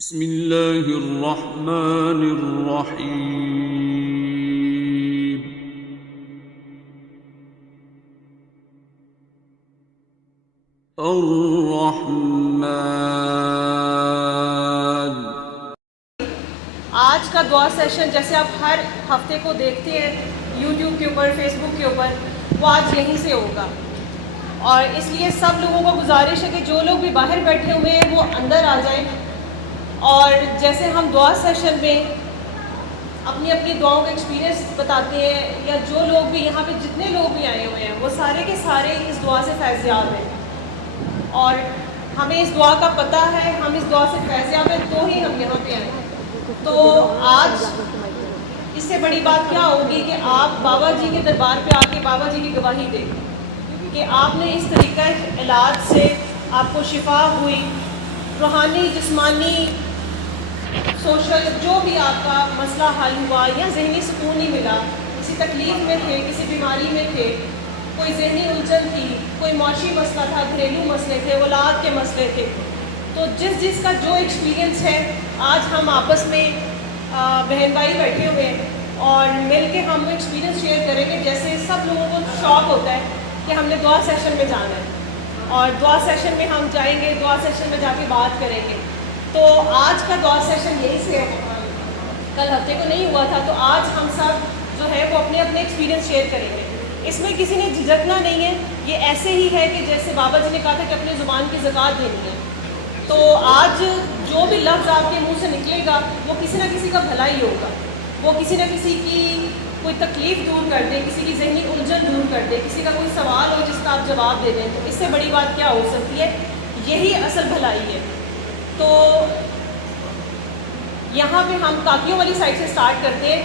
بسم اللہ الرحمن الرحیم الرحمن۔ آج کا دعا سیشن جیسے آپ ہر ہفتے کو دیکھتے ہیں یوٹیوب کے اوپر، فیس بک کے اوپر، وہ آج یہیں سے ہوگا، اور اس لیے سب لوگوں کو گزارش ہے کہ جو لوگ بھی باہر بیٹھے ہوئے ہیں وہ اندر آ جائیں، اور جیسے ہم دعا سیشن میں اپنی اپنی دعاؤں کا ایکسپیرینس بتاتے ہیں، یا جو لوگ بھی یہاں پہ جتنے لوگ بھی آئے ہوئے ہیں وہ سارے کے سارے اس دعا سے فیض یاب ہیں، اور ہمیں اس دعا کا پتہ ہے، ہم اس دعا سے فیض یاب ہیں تو ہی ہم یہاں پہ آئے ہیں۔ تو آج اس سے بڑی بات کیا ہوگی کہ آپ بابا جی کے دربار پہ آ کے بابا جی کی گواہی دیں کہ آپ نے اس طریقہ علاج سے آپ کو شفا ہوئی، روحانی، جسمانی، سوشل، جو بھی آپ کا مسئلہ حل ہوا، یا ذہنی سکون ہی ملا، کسی تکلیف میں تھے، کسی بیماری میں تھے، کوئی ذہنی الجھن تھی، کوئی معاشی مسئلہ تھا، گھریلو مسئلے تھے، اولاد کے مسئلے تھے، تو جس کا جو ایکسپیرینس ہے آج ہم آپس میں بہن بھائی بیٹھے ہوئے ہیں اور مل کے ہم وہ ایکسپیرینس شیئر کریں گے۔ جیسے سب لوگوں کو شوق ہوتا ہے کہ ہم نے دعا سیشن میں جانا ہے، اور دعا سیشن میں ہم جائیں گے، دعا سیشن میں جا کے بات کریں گے۔ تو آج کا دعا سیشن یہی سے ہے، کل ہفتے کو نہیں ہوا تھا، تو آج ہم سب جو ہے وہ اپنے اپنے ایکسپیرینس شیئر کریں گے۔ اس میں کسی نے جھجکنا نہیں ہے، یہ ایسے ہی ہے کہ جیسے بابا جی نے کہا تھا کہ اپنی زبان کی زکوٰۃ دینی ہے، تو آج جو بھی لفظ آپ کے منہ سے نکلے گا وہ کسی نہ کسی کا بھلا ہی ہوگا، وہ کسی نہ کسی کی کوئی تکلیف دور کر دے، کسی کی ذہنی الجھن دور کر دے، کسی کا کوئی سوال ہو جس کا آپ جواب دے دیں، تو اس سے بڑی بات کیا ہو سکتی ہے؟ یہی اصل بھلائی ہے۔ تو یہاں پہ ہم کاکیوں والی سائڈ سے سٹارٹ کرتے ہیں۔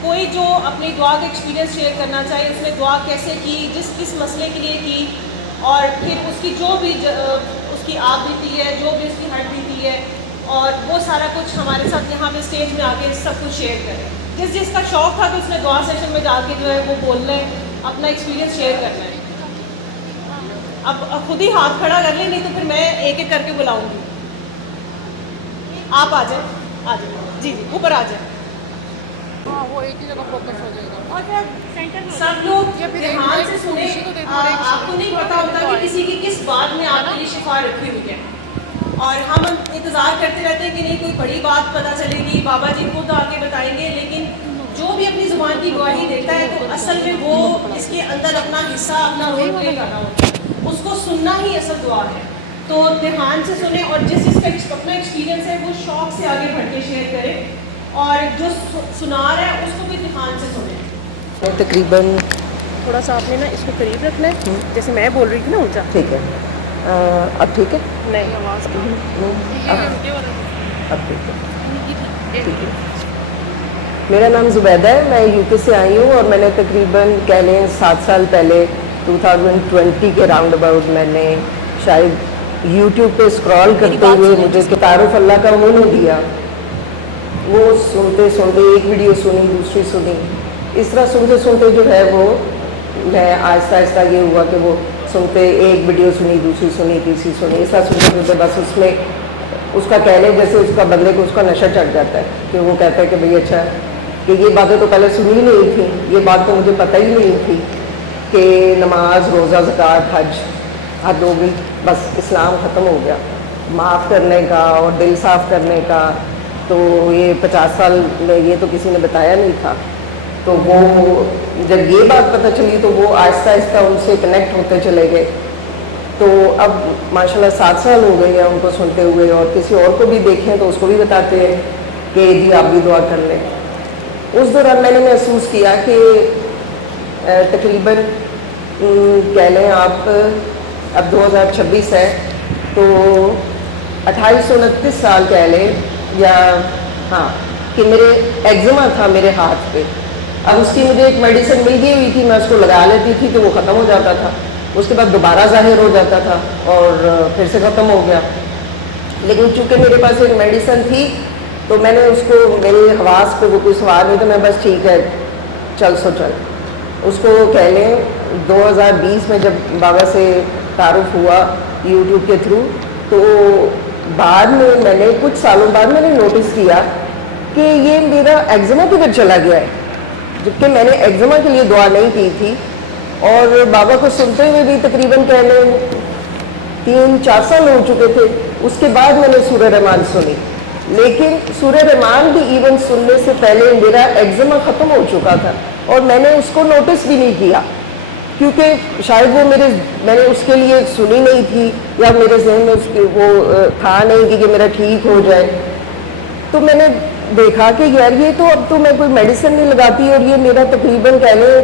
کوئی جو اپنی دعا کا ایکسپیرینس شیئر کرنا چاہے، اس نے دعا کیسے کی، کس مسئلے کے لیے کی، اور پھر اس کی جو بھی اس کی آپ بیتی ہے، جو بھی اس کی ہٹ بیتی ہے، اور وہ سارا کچھ ہمارے ساتھ یہاں پہ اسٹیج میں آ کے سب کچھ شیئر کریں۔ جس کا شوق تھا کہ اس نے دعا سیشن میں جا کے جو ہے وہ بولنا ہے، اپنا ایکسپیرینس شیئر کرنا ہے۔ اب خود ہی ہاتھ کھڑا کر لیں، نہیں تو پھر میں ایک ایک کر کے بلاؤں گی۔ آپ آ جائیں، آ جائیں، جی جی اوپر آ جائیں۔ وہ ایک ہی جگہ فوکس ہو جائے گا، اور سب لوگ دھیان سے سنیں۔ آپ کو نہیں پتا ہوتا کہ کسی کی کس بات میں آپ کے لیے شفا رکھی ہوئی ہے، اور ہم انتظار کرتے رہتے ہیں کہ نہیں کوئی بڑی بات پتہ چلے گی، بابا جی خود آ کے بتائیں گے، لیکن جو بھی اپنی زبان کی گواہی دیتا ہے تو اصل میں وہ اس کے اندر اپنا حصہ، اپنا رول پلے کر رہا ہوتا ہے، اس کو سننا ہی اصل دعا ہے۔ تو دھیان سے سنیں، اور جس کا اپنا ایکسپیرینس ہے وہ شوق سے آگے بڑھ کے شیئر کریں، اور جو سنا رہا ہے اس کو بھی دھیان سے سنیں۔ تقریباً تھوڑا سا آپ نے نا اس کو قریب رکھنا ہے، جیسے میں بول رہی تھی نا اونچا۔ ٹھیک ہے، اب ٹھیک ہے، نہیں آواز اب ٹھیک ہے، ٹھیک ہے۔ میرا نام زبیدہ ہے، میں یو کے سے آئی ہوں، اور میں نے تقریباً کہہ لیں 7 سال پہلے 2020 کے راؤنڈ اباؤٹ میں نے شاید یوٹیوب پہ اسکرال کرتے ہوئے مجھے تعارف اللہ کا منہ نے دیا، وہ سنتے سنتے ایک ویڈیو سنی، دوسری سنی، اس طرح سنتے سنتے جو ہے وہ میں آہستہ آہستہ یہ ہوا کہ وہ سنتے ایک ویڈیو سنی، دوسری سنی، تیسری سنی، اس طرح سنتے سنتے بس اس میں اس کا کہہ لیں جیسے اس کا بندے کو اس کا نشہ چڑھ جاتا ہے کہ وہ کہتا ہے کہ بھئی اچھا کہ یہ باتیں تو پہلے سنی نہیں تھیں، یہ بات تو مجھے پتہ ہی نہیں تھی کہ نماز، روزہ، زکوٰۃ، حج، حد ہو گئی، بس اسلام ختم ہو گیا، معاف کرنے کا اور دل صاف کرنے کا، تو یہ 50 سال میں یہ تو کسی نے بتایا نہیں تھا۔ تو وہ جب یہ بات پتہ چلی تو وہ آہستہ آہستہ ان سے کنیکٹ ہوتے چلے گئے، تو اب ماشاءاللہ 7 سال ہو گئے ہیں ان کو سنتے ہوئے، اور کسی اور کو بھی دیکھیں تو اس کو بھی بتاتے ہیں کہ جی آپ بھی دعا کر لیں۔ اس دوران میں نے محسوس کیا کہ تقریباً کہہ لیں آپ اب 2026 ہے تو 28-29 سال کہہ لیں، یا ہاں، کہ میرے ایگزیما تھا میرے ہاتھ پہ، اب اس کی مجھے ایک میڈیسن مل گئی ہوئی تھی، میں اس کو لگا لیتی تھی تو وہ ختم ہو جاتا تھا، اس کے بعد دوبارہ ظاہر ہو جاتا تھا اور پھر سے ختم ہو گیا، لیکن چونکہ میرے پاس ایک میڈیسن تھی تو میں نے اس کو، میری حواس پہ وہ کوئی سوال نہیں تو میں بس ٹھیک ہے چل سو چل، اس کو کہہ لیں 2020 میں جب بابا سے تعارف ہوا یوٹیوب کے تھرو، تو بعد میں نے کچھ سالوں بعد میں نے نوٹس کیا کہ یہ میرا ایگزما کدھر چلا گیا ہے، جبکہ میں نے ایگزما کے لیے دعا نہیں کی تھی. اور بابا کو سنتے ہوئے بھی تقریباً کہہ لیں 3-4 سال ہو چکے تھے. اس کے بعد میں نے سورہ رحمان سنی، لیکن سورہ رحمان بھی ایون سننے سے پہلے میرا ایگزما ختم ہو چکا تھا اور میں نے اس کو نوٹس بھی نہیں کیا، کیونکہ شاید وہ میں نے اس کے لیے سنی نہیں تھی یا میرے ذہن میں اس کے وہ تھا نہیں کہ یہ میرا ٹھیک ہو جائے. تو میں نے دیکھا کہ یار یہ تو اب تو میں کوئی میڈیسن نہیں لگاتی، اور یہ میرا تقریباً کہہ لیں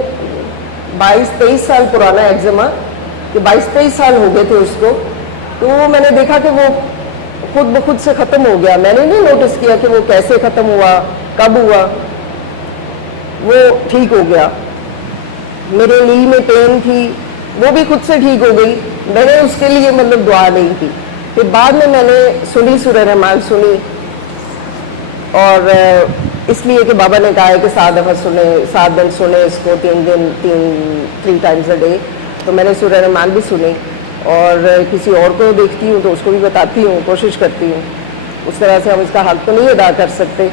22-23 سال پرانا ایگزما، کہ 22-23 سال ہو گئے تھے اس کو. تو میں نے دیکھا کہ وہ خود بخود سے ختم ہو گیا. میں نے نہیں نوٹس کیا کہ وہ کیسے ختم ہوا، کب ہوا، وہ ٹھیک ہو گیا. میرے نیل میں پین تھی وہ بھی خود سے ٹھیک ہو گئی. میں نے اس کے لیے مطلب دعا نہیں کی. پھر بعد میں نے سنی سورہ رحمان سنی، اور اس لیے کہ بابا نے کہا ہے کہ 7 دفعہ سنیں، 7 دن سنیں اس کو، 3 ٹائمز اے ڈے. تو میں نے سورہ رحمان بھی سنی، اور کسی اور کو دیکھتی ہوں تو اس کو بھی بتاتی ہوں، کوشش کرتی ہوں. اس طرح سے ہم اس کا حق تو نہیں ادا کر سکتے.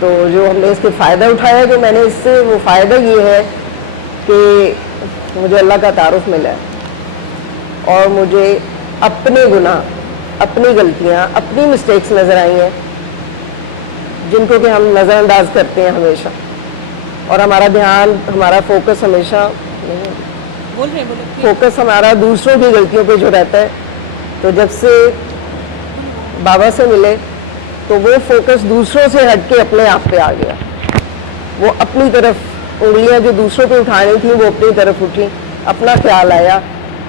تو جو ہم نے اس کے فائدہ اٹھایا، کہ میں نے اس سے وہ فائدہ یہ ہے کہ مجھے اللہ کا تعارف ملا ہے، اور مجھے اپنے گناہ، اپنی غلطیاں، اپنی مسٹیکس نظر آئی ہیں، جن کو کہ ہم نظر انداز کرتے ہیں ہمیشہ، اور ہمارا دھیان، ہمارا فوکس ہمیشہ فوکس ہمارا دوسروں کی غلطیوں پہ جو رہتا ہے. تو جب سے بابا سے ملے تو وہ فوکس دوسروں سے ہٹ کے اپنے آپ پہ آ گیا. وہ اپنی طرف انگلیاں جو دوسروں پہ اٹھانی تھیں وہ اپنی طرف اٹھی. اپنا خیال آیا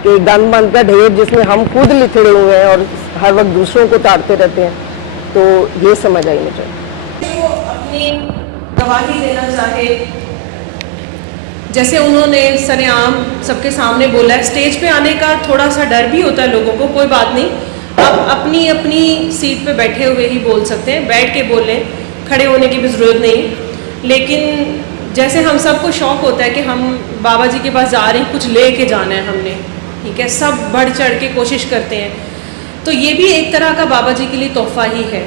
کہ گن بند کا ڈھیر جس میں ہم خود لتھڑے ہوئے ہیں اور ہر وقت دوسروں کو تاڑتے رہتے ہیں. تو یہ سمجھ آئی مجھے. وہ اپنی گواہی دینا چاہے، جیسے انہوں نے سر عام سب کے سامنے بولا ہے. اسٹیج پہ آنے کا تھوڑا سا ڈر بھی ہوتا ہے لوگوں کو، کوئی بات نہیں، آپ اپنی اپنی سیٹ پہ بیٹھے ہوئے ہی بول سکتے ہیں، بیٹھ کے بولیں، کھڑے ہونے کی بھی ضرورت نہیں. لیکن جیسے ہم سب کو شوق ہوتا ہے کہ ہم بابا جی کے پاس جا رہے ہیں، کچھ لے کے جانا ہے ہم نے، ٹھیک ہے، سب بڑھ چڑھ کے کوشش کرتے ہیں. تو یہ بھی ایک طرح کا بابا جی کے لیے تحفہ ہی ہے،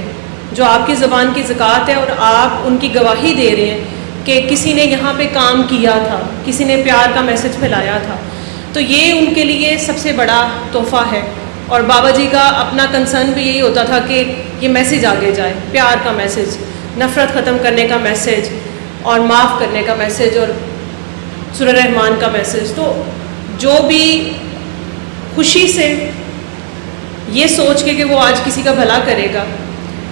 جو آپ کی زبان کی زکوٰۃ ہے، اور آپ ان کی گواہی دے رہے ہیں کہ کسی نے یہاں پہ کام کیا تھا، کسی نے پیار کا میسج پھیلایا تھا. تو یہ ان کے لیے سب سے بڑا تحفہ ہے. اور بابا جی کا اپنا کنسرن بھی یہی ہوتا تھا کہ یہ میسج آگے جائے، پیار کا میسج، نفرت ختم کرنے کا میسج، اور معاف کرنے کا میسج، اور سورہ رحمان کا میسج. تو جو بھی خوشی سے یہ سوچ کے کہ وہ آج کسی کا بھلا کرے گا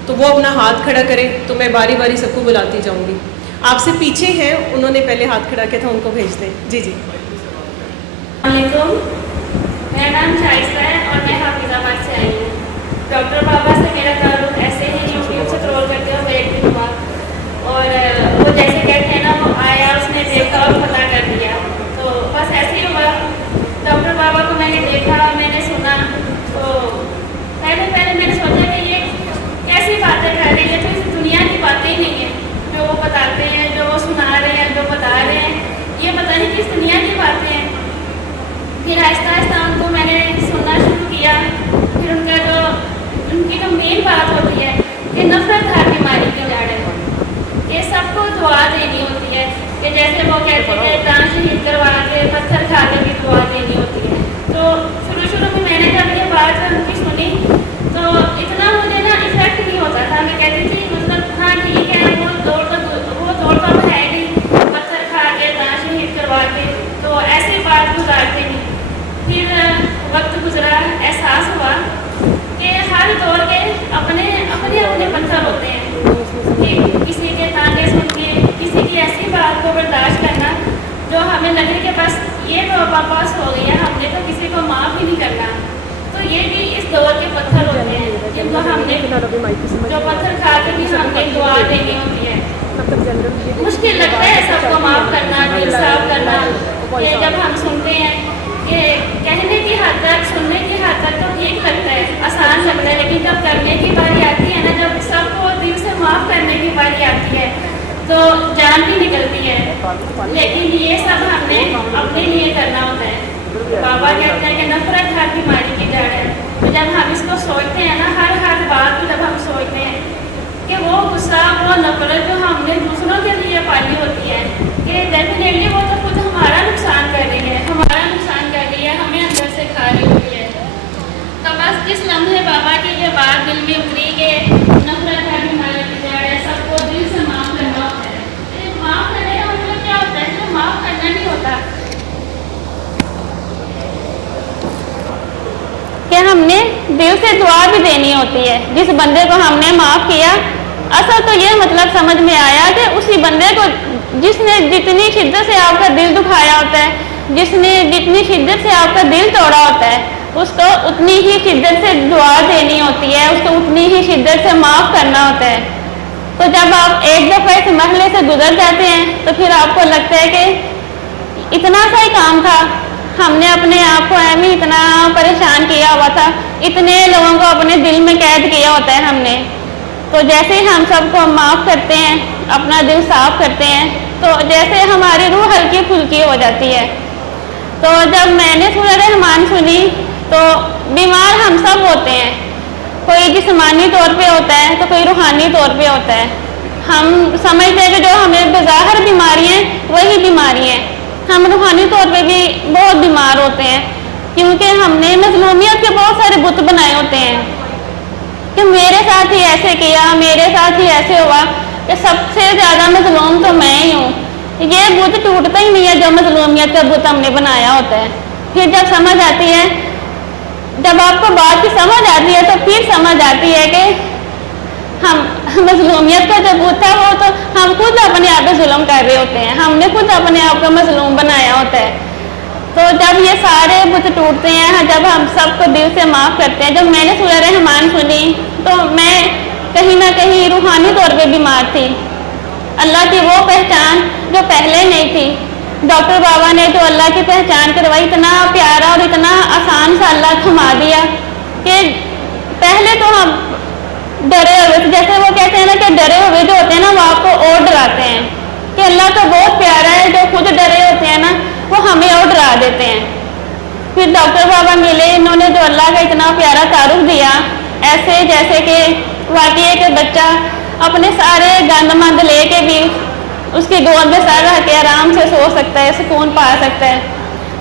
تو وہ اپنا ہاتھ کھڑا کرے. تو میں باری باری سب کو بلاتی جاؤں گی. آپ سے پیچھے ہیں، انہوں نے پہلے ہاتھ کھڑا کیا تھا، ان کو بھیج دیں. جی جی. السلام علیکم، میرا نام شائستہ ہے اور میں حافظ آباد سے آئی ہوں. ڈاکٹر بابا سے میرا تعلق ایسے ہی یوٹیوب سے سکرول کرتے ہوئے ایک دن ہوا، اور وہ جیسے کہتے ہیں نا، وہ آیا، اس نے دیکھا اور پتہ کر دیا. تو بس ایسے ہی ہوا. ڈاکٹر بابا کو میں نے دیکھا، میں نے سنا، تو پہلے میں نے سوچا کہ یہ کیسی باتیں کر رہی ہیں، تو اس دنیا کی باتیں ہی نہیں ہیں جو وہ بتاتے ہیں، جو وہ سنا رہے ہیں، جو بتا رہے ہیں. یہ پتہ نہیں کس دنیا کی باتیں ہیں. پھر آہستہ آہستہ ان کو میں نے سننا شروع کیا. پھر ان کی جو مین بات ہوتی ہے کہ نفرت ہر بیماری کی جڑ ہے. یہ سب کو دعا دینی ہوتی ہے، کہ جیسے وہ کہتے ہیں دان شہید کروا کے، پتھر کھا کے بھی دعا دینی ہوتی ہے. تو شروع میں نے جب یہ بات ان کی سنی تو اتنا مجھے نا افیکٹ نہیں ہوتا تھا. میں کہتی تھی مطلب ہاں ٹھیک ہے، وہ دوڑ تو ہے نہیں، پتھر کھا کے، دان شہید کروا کے، تو ایسی بات گزارتے نہیں. پھر وقت گزرا، احساس ہوا کہ ہر دور کے اپنے پتھر ہوتے ہیں. کہ کسی کے تانے سن کے، کسی کی ایسی بات کو برداشت کرنا جو ہمیں لگے کہ بس یہ تو واپس ہو گئی ہے، ہم نے تو کسی کو معاف ہی نہیں کرنا. تو یہ بھی اس دور کے پتھر ہوتے ہیں جن کو ہم نے، جو پتھر کھا کے بھی ہم نے دعا دینی ہوتی ہے. مشکل لگتا ہے سب کو معاف کرنا، دل صاف کرنا. یہ جب ہم سنتے ہیں کہ کہنے کی حد تک، سننے کی حد تک تو ٹھیک لگتا ہے، آسان لگتا ہے، لیکن جب کرنے کی باری آتی ہے نا، جب سب کو دل سے معاف کرنے کی باری آتی ہے تو جان بھی نکلتی ہے. لیکن یہ سب ہم نے اپنے لیے کرنا ہوتا ہے. بابا کہتے ہیں کہ نفرت ہر بیماری کی جڑ ہے. تو جب ہم اس کو سوچتے ہیں نا، ہر بات کو جب ہم سوچتے ہیں کہ وہ غصہ، وہ نفرت جو ہم نے دوسروں کے لیے پالی ہوتی ہے، کہ ڈیفینیٹلی وہ تو خود ہمارا نقصان کر رہی ہے، ہمارا نقصان کر رہی ہے، ہمیں اندر سے کھا رہی ہوئی ہے. تو بس جس لمحے بابا کی یہ بات دل میں اتری کہ نفرت ہے ہمارے بچارے، سب کو دل سے معاف کرنا ہوتا ہے. معاف کرنے کا مطلب کیا ہوتا ہے؟ صرف معاف کرنا نہیں ہوتا کہ ہم نے دل سے دعا بھی دینی ہوتی ہے. جس بندے کو ہم نے معاف کیا، اصل تو یہ مطلب سمجھ میں آیا کہ اسی بندے کو جس نے جتنی شدت سے آپ کا دل دکھایا ہوتا ہے، جس نے جتنی شدت سے آپ کا دل توڑا ہوتا ہے، اس کو اتنی ہی شدت سے دعا دینی ہوتی ہے، اس کو اتنی ہی شدت سے معاف کرنا ہوتا ہے. تو جب آپ ایک دفعہ اس مرحلے سے گزر جاتے ہیں تو پھر آپ کو لگتا ہے کہ اتنا سا ہی کام تھا، ہم نے اپنے آپ کو ایویں اتنا پریشان کیا ہوا تھا، اتنے لوگوں کو اپنے دل میں قید کیا ہوتا ہے ہم نے. تو جیسے ہی ہم سب کو معاف کرتے ہیں، اپنا دل صاف کرتے ہیں، تو جیسے ہماری روح ہلکی پھلکی ہو جاتی ہے. تو جب میں نے سورہ رحمان سنی تو بیمار ہم سب ہوتے ہیں، کوئی جسمانی طور پہ ہوتا ہے تو کوئی روحانی طور پہ ہوتا ہے. ہم سمجھتے ہیں کہ جو ہمیں بظاہر بیماری ہیں وہی بیماری ہیں، ہم روحانی طور پہ بھی بہت بیمار ہوتے ہیں، کیونکہ ہم نے مظلومیت کے بہت سارے بت بنائے ہوتے ہیں کہ میرے ساتھ ہی ایسے کیا، میرے ساتھ ہی ایسے ہوا، کہ سب سے زیادہ مظلوم تو میں ہی ہوں. یہ بت ٹوٹتا ہی نہیں ہے جو مظلومیت کا بت ہم نے بنایا ہوتا ہے. پھر جب سمجھ آتی ہے، جب آپ کو بات کی سمجھ آتی ہے تو پھر سمجھ آتی ہے کہ ہم مظلومیت کا جو بت تھا وہ تو ہم خود اپنے آپ پہ ظلم کر رہے ہوتے ہیں، ہم نے خود اپنے آپ کو مظلوم بنایا ہوتا ہے. تو جب یہ سارے بت ٹوٹتے ہیں، جب ہم سب کو دل سے معاف کرتے ہیں. جب میں نے سورہ رحمان سنی تو میں کہیں نہ کہیں روحانی طور پہ بیمار تھی. اللہ کی وہ پہچان جو پہلے نہیں تھی، ڈاکٹر بابا نے جو اللہ کی پہچان کروائی، اتنا پیارا اور اتنا آسان سا اللہ تھما دیا کہ پہلے تو ہم ڈرے ہوئے تھے. جیسے وہ کہتے ہیں نا کہ ڈرے ہوئے جو ہوتے ہیں نا وہ آپ کو اور ڈراتے ہیں، کہ اللہ تو بہت پیارا ہے، جو خود ڈرے ہوتے ہیں نا وہ ہمیں اور ڈرا دیتے ہیں. پھر ڈاکٹر بابا ملے، انہوں نے جو اللہ کا اتنا پیارا تعارف دیا، ایسے جیسے کہ واقعی ایک بچہ اپنے سارے گند مند لے کے بھی اس کی گود میں سر رکھ کے آرام سے سو سکتا ہے، سکون پا سکتا ہے.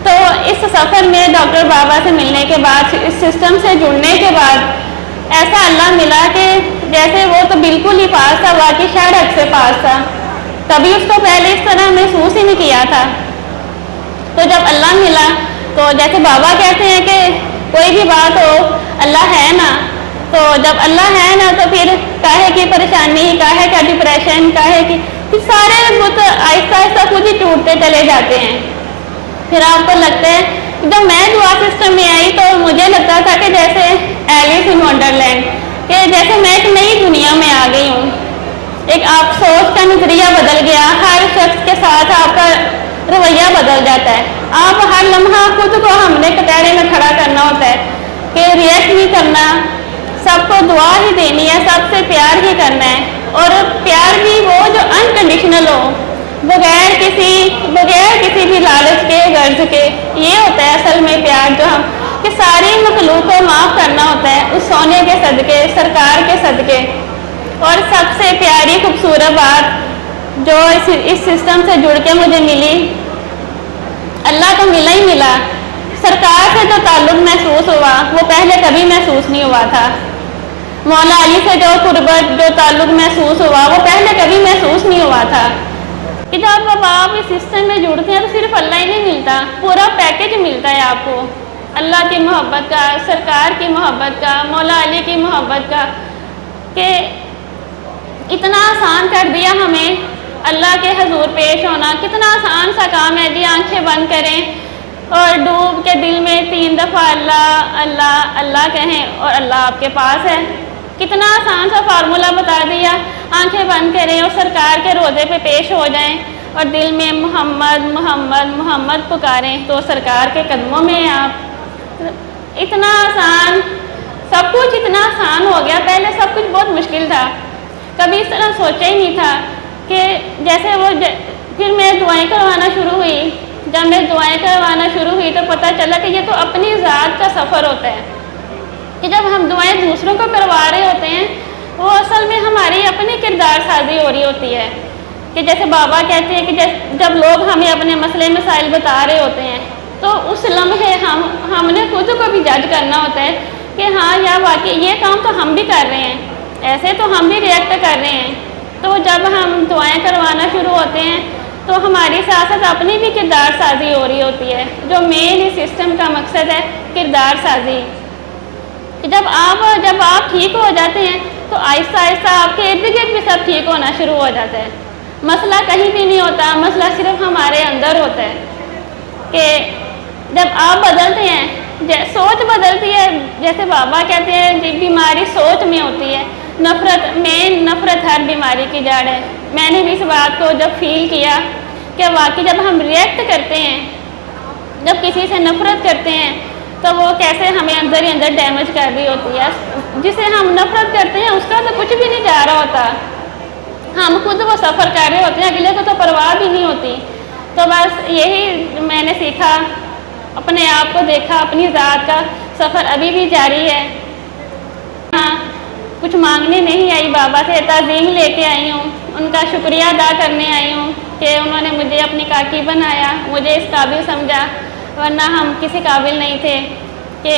تو اس سفر میں ڈاکٹر بابا سے ملنے کے بعد، اس سسٹم سے جڑنے کے بعد ایسا اللہ ملا کہ جیسے وہ تو بالکل ہی پاس تھا، واقعی شاید حد سے پاس تھا. کبھی اس کو پہلے اس طرح محسوس ہی نہیں کیا تھا. تو جب اللہ ملا تو جیسے بابا کہتے ہیں کہ کوئی بھی بات ہو اللہ ہے نا، تو جب اللہ ہے نا تو پھر کاہے کی پریشانی، کاہے کا ڈپریشن، کاہے کی، پھر سارے بت آہستہ آہستہ خود ہی ٹوٹتے چلے جاتے ہیں. پھر آپ کو لگتا ہے، جب میں دعا سسٹم میں آئی تو مجھے لگتا تھا کہ جیسے ایلس ان ونڈرلینڈ، کہ جیسے میں ایک نئی دنیا میں آ گئی ہوں. ایک آپ سوچ کا نظریہ بدل گیا، ہر شخص کے ساتھ آپ کا رویہ بدل جاتا ہے. آپ ہر لمحہ خود کو ہم نے کٹہرے میں کھڑا کرنا ہوتا ہے کہ ریئیکٹ نہیں کرنا، سب کو دعا ہی دینی ہے، سب سے پیار ہی کرنا ہے. اور پیار بھی وہ جو انکنڈیشنل ہو، بغیر کسی بھی لالچ کے، غرض کے. یہ ہوتا ہے اصل میں پیار، جو ہم کہ ساری مخلوق کو معاف کرنا ہوتا ہے اس سونے کے صدقے، سرکار کے صدقے. اور سب سے پیاری خوبصورت بات جو اس سسٹم سے جڑ کے مجھے ملی، اللہ تو ملا ہی ملا، سرکار سے جو تعلق محسوس ہوا وہ پہلے کبھی محسوس نہیں ہوا تھا. مولا علی سے جو قربت، جو تعلق محسوس ہوا وہ پہلے کبھی محسوس نہیں ہوا تھا. کہ جب آپ اس سسٹم میں جڑتے ہیں تو صرف اللہ ہی نہیں ملتا، پورا پیکج ملتا ہے آپ کو، اللہ کی محبت کا، سرکار کی محبت کا، مولا علی کی محبت کا. کہ اتنا آسان کر دیا ہمیں اللہ کے حضور پیش ہونا. کتنا آسان سا کام ہے جی، آنکھیں بند کریں اور ڈوب کے دل میں 3 دفعہ اللہ اللہ اللہ کہیں اور اللہ آپ کے پاس ہے. کتنا آسان سا فارمولہ بتا دیا، آنکھیں بند کریں اور سرکار کے روضے پہ پیش ہو جائیں اور دل میں محمد محمد محمد پکاریں تو سرکار کے قدموں میں ہیں آپ. اتنا آسان، سب کچھ اتنا آسان ہو گیا. پہلے سب کچھ بہت مشکل تھا، کبھی اس طرح سوچا ہی نہیں تھا کہ جیسے وہ. پھر میں دعائیں کروانا شروع ہوئی. جب میں دعائیں کروانا شروع ہوئی تو پتہ چلا کہ یہ تو اپنی ذات کا سفر ہوتا ہے. کہ جب ہم دعائیں دوسروں کو کروا رہے ہوتے ہیں وہ اصل میں ہماری اپنی کردار سازی ہو رہی ہوتی ہے. کہ جیسے بابا کہتے ہیں کہ جب لوگ ہمیں اپنے مسئلے مسائل بتا رہے ہوتے ہیں تو اس لمحے ہم نے خود کو بھی جج کرنا ہوتا ہے کہ ہاں یا واقعی یہ کام تو ہم بھی کر رہے ہیں, ایسے تو ہم بھی ریئیکٹ کر رہے ہیں. تو جب ہم دعائیں کروانا شروع ہوتے ہیں تو ہماری ساتھ ساتھ اپنی بھی کردار سازی ہو رہی ہوتی ہے, جو مین اس سسٹم کا مقصد ہے کردار سازی. جب آپ ٹھیک ہو جاتے ہیں تو آہستہ آہستہ آپ کے ارد گرد بھی سب ٹھیک ہونا شروع ہو جاتا ہے. مسئلہ کہیں بھی نہیں ہوتا, مسئلہ صرف ہمارے اندر ہوتا ہے. کہ جب آپ بدلتے ہیں, سوچ بدلتی ہے, جیسے بابا کہتے ہیں بیماری سوچ میں ہوتی ہے. نفرت ہر بیماری کی جڑ ہے. میں نے بھی اس بات کو جب فیل کیا کہ واقعی جب ہم ریئیکٹ کرتے ہیں, جب کسی سے نفرت کرتے ہیں تو وہ کیسے ہمیں اندر ہی اندر ڈیمیج کر رہی ہوتی ہے. جسے ہم نفرت کرتے ہیں اس کا تو کچھ بھی نہیں جا رہا ہوتا, ہم خود وہ سفر کر رہے ہوتے ہیں, اگلے کو تو پرواہ بھی نہیں ہوتی. تو بس یہی میں نے سیکھا, اپنے آپ کو دیکھا, اپنی ذات کا سفر ابھی بھی جاری ہے. ہاں, کچھ مانگنے نہیں آئی بابا سے, تعظیم لے کے آئی ہوں, ان کا شکریہ ادا کرنے آئی ہوں کہ انہوں نے مجھے اپنی کاکی بنایا, مجھے اس قابل سمجھا, ورنہ ہم کسی قابل نہیں تھے. کہ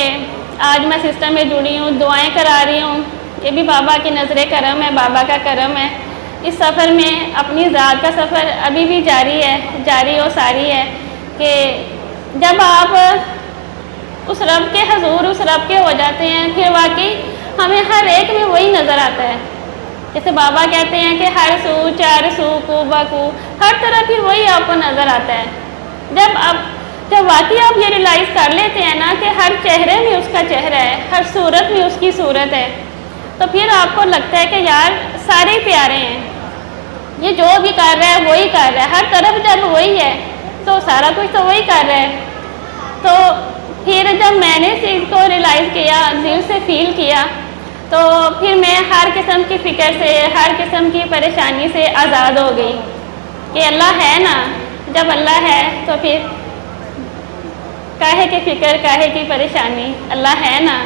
آج میں سسٹم میں جڑی ہوں, دعائیں کرا رہی ہوں, یہ بھی بابا کی نظر کرم ہے, بابا کا کرم ہے. اس سفر میں اپنی ذات کا سفر ابھی بھی جاری ہے, جاری و ساری ہے. کہ جب آپ اس رب کے حضور, اس رب کے ہو جاتے ہیں پھر واقعی ہمیں ہر ایک میں وہی نظر آتا ہے. جیسے بابا کہتے ہیں کہ ہر سو چار سو کو بکو, ہر طرح پھر وہی آپ کو نظر آتا ہے. جب واقعی آپ یہ ریلائز کر لیتے ہیں نا کہ ہر چہرے میں اس کا چہرہ ہے, ہر صورت میں اس کی صورت ہے, تو پھر آپ کو لگتا ہے کہ یار سارے ہی پیارے ہیں, یہ جو بھی کر رہا ہے وہی کر رہا ہے, ہر طرف جب وہی ہے تو سارا کچھ تو وہی کر رہا ہے. تو پھر جب میں نے اس چیز کو ریلائز کیا, دل سے فیل کیا, تو پھر میں ہر قسم کی فکر سے, ہر قسم کی پریشانی سے آزاد ہو گئی. کہ اللہ ہے نا, جب اللہ ہے تو پھر کاہے کی فکر, کاہے کی پریشانی, اللہ ہے نا.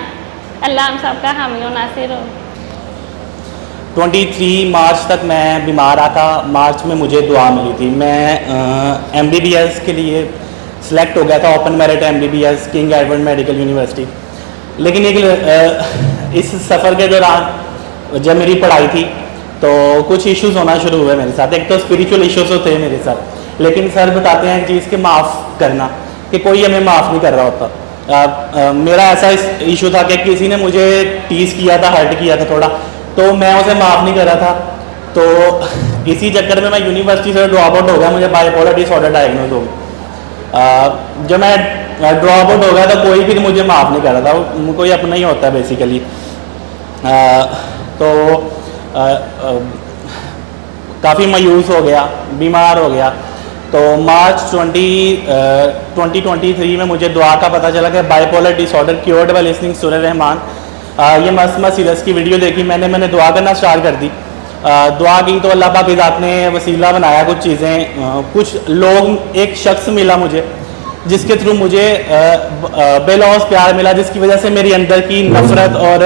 اللہ ہم سب کا حامی و ناصر ہو. 23 مارچ تک میں بیمار رہا تھا. مارچ میں مجھے دعا ملی تھی, میں MBBS کے لیے سلیکٹ ہو گیا تھا, open merit MBBS king Edward medical university. لیکن اس سفر کے دوران جب میری پڑھائی تھی تو کچھ ایشوز ہونا شروع ہوئے میرے ساتھ. ایک تو اسپریچول ایشوز ہوتے ہیں میرے ساتھ, لیکن سر بتاتے ہیں چیز کہ معاف کرنا, کہ کوئی ہمیں معاف نہیں کر رہا ہوتا. میرا ایسا ایشو تھا کہ کسی نے مجھے ٹیز کیا تھا, ہرٹ کیا تھا تھوڑا, تو میں اسے معاف نہیں کر رہا تھا. تو اسی چکر میں یونیورسٹی سے ڈراپ آؤٹ ہو گیا, مجھے بائیپولر ڈس آرڈر ڈائگنوز ہو گیا. جب میں ڈراپ آؤٹ ہو گیا تو کوئی بھی مجھے معاف نہیں کر رہا تھا, کوئی اپنا ہی ہوتا ہے بیسیکلی. تو کافی مایوس ہو گیا, بیمار ہو گیا. تو مارچ 2023 میں مجھے دعا کا پتہ چلا کہ bipolar disorder cured by listening سورہ رحمان. یہ مسمہ سیرس کی ویڈیو دیکھی میں نے دعا کرنا اسٹارٹ کر دی. دعا کی تو اللہ پاک کی ذات نے وسیلہ بنایا کچھ چیزیں, کچھ لوگ, ایک شخص ملا مجھے جس کے تھرو مجھے بے لوث پیار ملا, جس کی وجہ سے میری اندر کی نفرت اور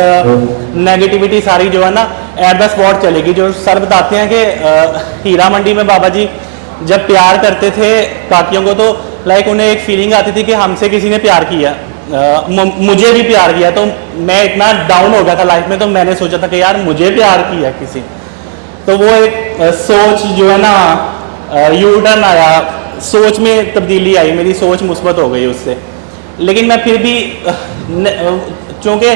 نیگیٹیوٹی ساری جو ہے نا ایٹ دا اسپاٹ چلے گی. جو سر بتاتے ہیں کہ ہیرا منڈی میں بابا جی جب پیار کرتے تھے کاکیوں کو تو لائک انہیں ایک فیلنگ آتی تھی کہ ہم سے کسی نے پیار کیا, مجھے بھی پیار کیا. تو میں اتنا ڈاؤن ہو گیا تھا لائف میں, تو میں نے سوچا تھا کہ یار مجھے پیار کیا کسی. تو وہ ایک سوچ جو ہے نا یو ٹرن آیا, سوچ میں تبدیلی آئی, میری سوچ مثبت ہو گئی اس سے. لیکن میں پھر بھی چونکہ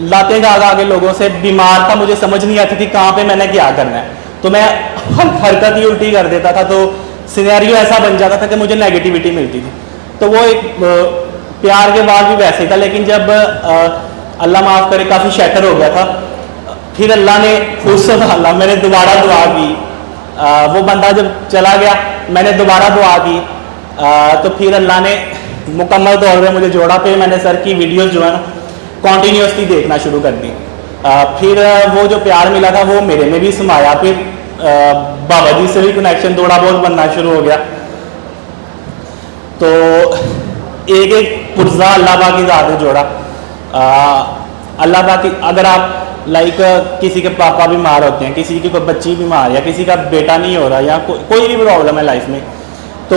لاتے گا آگے لوگوں سے بیمار تھا, مجھے سمجھ نہیں آتی تھی کہاں پہ میں نے کیا کرنا ہے, تو میں حرکت ہی الٹی کر دیتا تھا. تو سینیریو ایسا بن جاتا تھا کہ مجھے نیگیٹیوٹی ملتی تھی. تو وہ ایک پیار کے بعد بھی ویسے ہی تھا. لیکن جب اللہ معاف کرے کافی شیٹر ہو گیا تھا, پھر اللہ نے خود سنبھالا, میں نے دوبارہ دعا کی. وہ بندہ جب چلا گیا میں نے دوبارہ دعا کی, تو پھر اللہ نے مکمل طور پہ مجھے جوڑا. پہ میں نے سر کی ویڈیوز جو ہے نا کنٹینیوسلی دیکھنا شروع کر دی. پھر وہ جو پیار ملا تھا وہ میرے میں بھی سمایا. پھر بابا جی سے بھی کنیکشن تھوڑا بہت بننا شروع ہو گیا. تو ایک پرزا اللہ پاک کی ذات نے جوڑا. اللہ پاک اگر آپ لائک کسی کے پاپا بیمار ہوتے ہیں, کسی کی کوئی بچی بیمار یا کسی کا بیٹا نہیں ہو رہا یا کوئی بھی پرابلم ہے لائف میں, تو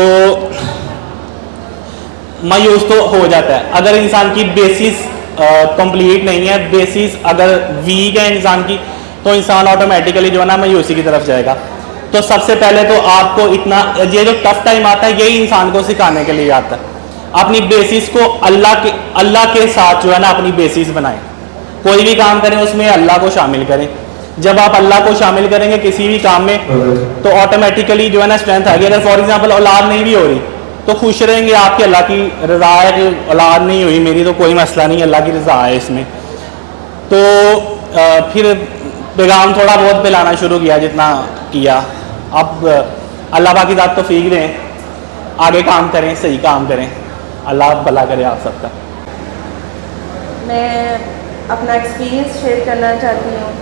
مایوس تو ہو جاتا ہے. اگر انسان کی بیسس کمپلیٹ نہیں ہے, بیسس اگر ویک ہے انسان کی, تو انسان آٹومیٹیکلی جو ہے نا مایوسی کی طرف جائے گا. تو سب سے پہلے تو آپ کو اتنا, یہ جو ٹف ٹائم آتا ہے یہی انسان کو سکھانے کے لیے آتا ہے. اپنی بیسس کو اللہ کے ساتھ جو ہے نا اپنی بیسس بنائیں. کوئی بھی کام کریں اس میں اللہ کو شامل کریں. جب آپ اللہ کو شامل کریں گے کسی بھی کام میں تو آٹومیٹیکلی جو ہے نا اسٹرینتھ آئے گی. اگر فار ایگزامپل اولاد نہیں بھی ہو رہی تو خوش رہیں گے آپ کی اللہ کی رضا ہے کہ اولاد نہیں ہوئی میری تو کوئی مسئلہ نہیں, اللہ کی رضا ہے اس میں. تو پھر پیغام تھوڑا بہت پھیلانا شروع کیا جتنا کیا. اب اللہ پاک کی ذات توفیق دیں, آگے کام کریں, صحیح کام کریں, اللہ بھلا کرے آپ سب کا. میں اپنا ایکسپیرینس شیئر کرنا چاہتی ہوں.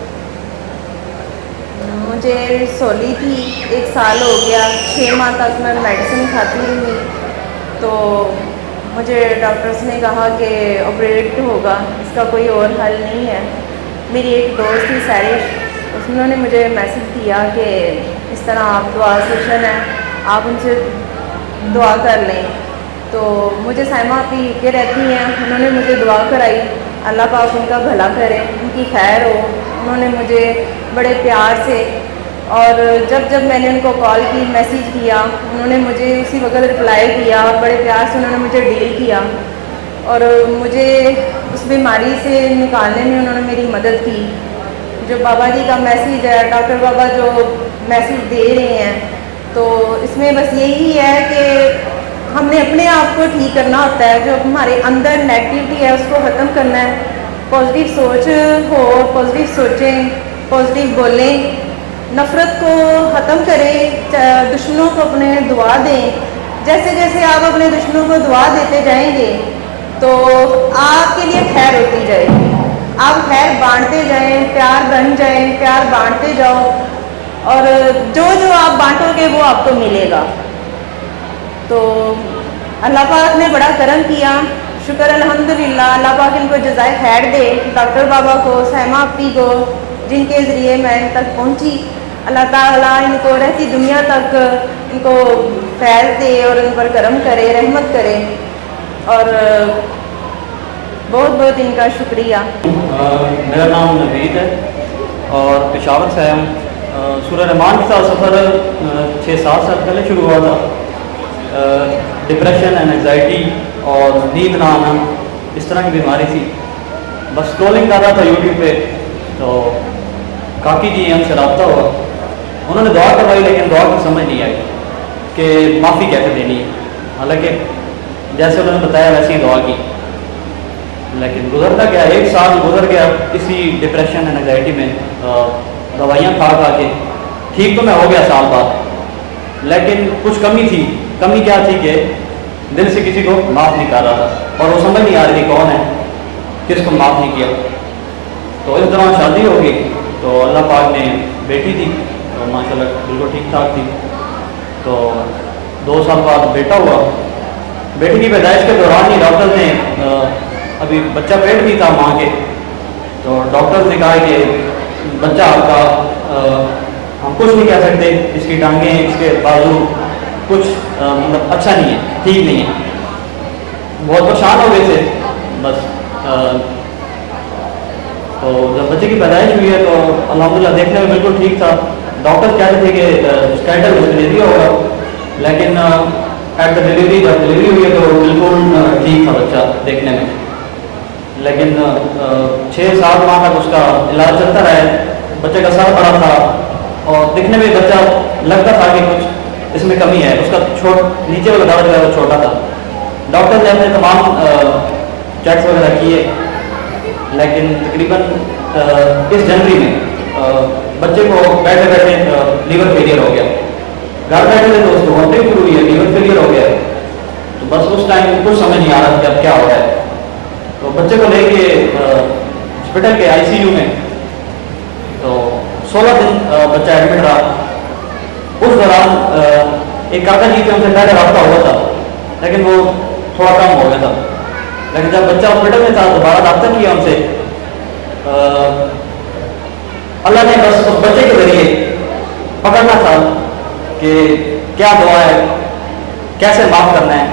مجھے سولی تھی, 1 سال ہو گیا, 6 ماہ تک میں میڈیسن کھاتی رہی. تو مجھے ڈاکٹرس نے کہا کہ آپریٹ ہوگا, اس کا کوئی اور حل نہیں ہے. میری ایک دوست تھی سیرش, انہوں نے مجھے میسج کیا کہ اس طرح آپ دعا سیشن ہے, آپ ان سے دعا کر لیں. تو مجھے سائمہ پی کے رہتی ہیں, انہوں نے مجھے دعا کرائی, اللہ پاک ان کا بھلا کرے, ان کی خیر ہو. انہوں نے مجھے بڑے پیار سے, اور جب میں نے ان کو کال کی, میسیج کیا, انہوں نے مجھے اسی وقت رپلائی کیا, بڑے پیار سے انہوں نے مجھے ڈیل کیا, اور مجھے اس بیماری سے نکالنے میں انہوں نے میری مدد کی. جو بابا جی کا میسیج ہے, ڈاکٹر بابا جو میسیج دے رہے ہیں, تو اس میں بس یہی ہے کہ ہم نے اپنے آپ کو ٹھیک کرنا ہوتا ہے. جو ہمارے اندر نیگیٹیوٹی ہے اس کو ختم کرنا ہے. پازیٹیو سوچ ہو, پازیٹیو سوچیں, پازیٹیو بولیں, نفرت کو ختم کریں, دشمنوں کو اپنے دعا دیں. جیسے جیسے آپ اپنے دشمنوں کو دعا دیتے جائیں گے تو آپ کے لیے خیر ہوتی جائے گی. آپ خیر بانٹتے جائیں, پیار بن جائیں, پیار بانٹتے جاؤ, اور جو آپ بانٹو گے وہ آپ کو ملے گا. تو اللہ پاک نے بڑا کرم کیا, شکر الحمدللہ. اللہ پاک ان کو جزائے خیر دے, ڈاکٹر بابا کو, سائمہ اپی کو, جن کے ذریعے میں ان تک پہنچی. اللہ تعالیٰ ان کو رہتی دنیا تک ان کو فیض دے اور ان پر کرم کرے, رحمت کرے, اور بہت بہت ان کا شکریہ. میرا نام نوید ہے اور پشاور سے ہوں. سورہ رحمان کے ساتھ سفر 6-7 سال پہلے شروع ہوا تھا. ڈپریشن اینڈ انگزائٹی اور نیند نہ آنا, اس طرح کی بیماری تھی. بس اسکرولنگ کر رہا تھا یوٹیوب پہ, تو کاکی جی ہم سے رابطہ ہوا. انہوں نے دعا کروائی, لیکن دعا کی سمجھ نہیں آئی کہ معافی کیسے دینی ہے. حالانکہ جیسے انہوں نے بتایا ویسے ہی دعا کی, لیکن گزرتا گیا, 1 سال گزر گیا اسی ڈپریشن اینڈ انگزائٹی میں, دوائیاں کھا کے. ٹھیک تو میں ہو گیا سال بعد, لیکن کچھ کمی تھی. کمی کیا تھی کہ دل سے کسی کو معاف نہیں کر رہا تھا, اور وہ سمجھ نہیں آ رہی تھی کون ہے, کس کو معاف نہیں کیا. تو اس دوران شادی ہو گئی, تو اللہ پاک نے بیٹی دی, تو ماشاء اللہ بالکل ٹھیک ٹھاک تھی. تو 2 سال بعد بیٹا ہوا. بیٹی کی پیدائش کے دوران ہی ڈاکٹر نے, ابھی بچہ پیٹ نہیں تھا ماں کے, تو ڈاکٹر نے کہا کہ بچہ آپ کا ہم کچھ نہیں کہہ سکتے, اس کی ٹانگیں, اس کے بازو کچھ مطلب اچھا نہیں ہے, ٹھیک نہیں ہے. بہت پریشان ہو گئے تھے بس. تو جب بچے کی پیدائش ہوئی ہے تو الحمدللہ دیکھنے میں بالکل ٹھیک تھا. ڈاکٹر کہہ رہے تھے کہ اسکینڈل ڈلیوری ہوگا, لیکن ایٹ دا ڈلیوری جب ڈلیوری ہوئی ہے تو بالکل ٹھیک تھا بچہ دیکھنے میں. لیکن 6-7 ماہ تک اس کا علاج چلتا رہا. بچے کا سر بڑا تھا اور دکھنے میں بچہ لگتا تھا کہ کچھ اس میں کمی ہے. اس کا نیچے والا داڑھ جو ہے وہ چھوٹا تھا. ڈاکٹر نے اپنے تمام چیکس وغیرہ کیے, لیکن تقریباً اس جنوری میں بچے کو بیٹھے بیٹھے لیور فیلئر ہو گیا. گھر بیٹھے تھے تو اس کو وامٹنگ شروع ہوئی ہے, لیور فیلئر ہو گیا. تو بس اس ٹائم کچھ سمجھ نہیں آ رہا کہ اب کیا ہو رہا ہے. تو بچے کو لے کے ہاسپٹل کے ICU میں, تو 16 دن بچہ ایڈمٹ رہا. اس دوران ایک کاکا جی تھے, ان سے پہلے رابطہ ہوا تھا, لیکن وہ تھوڑا کم ہو گیا تھا. لیکن جب بچہ ہاسپٹل میں تھا دوبارہ رابطہ کیا ان سے, اللہ نے بس اس بچے کے ذریعے پکڑنا تھا کہ کیا دعا ہے، کیسے معاف کرنا ہے.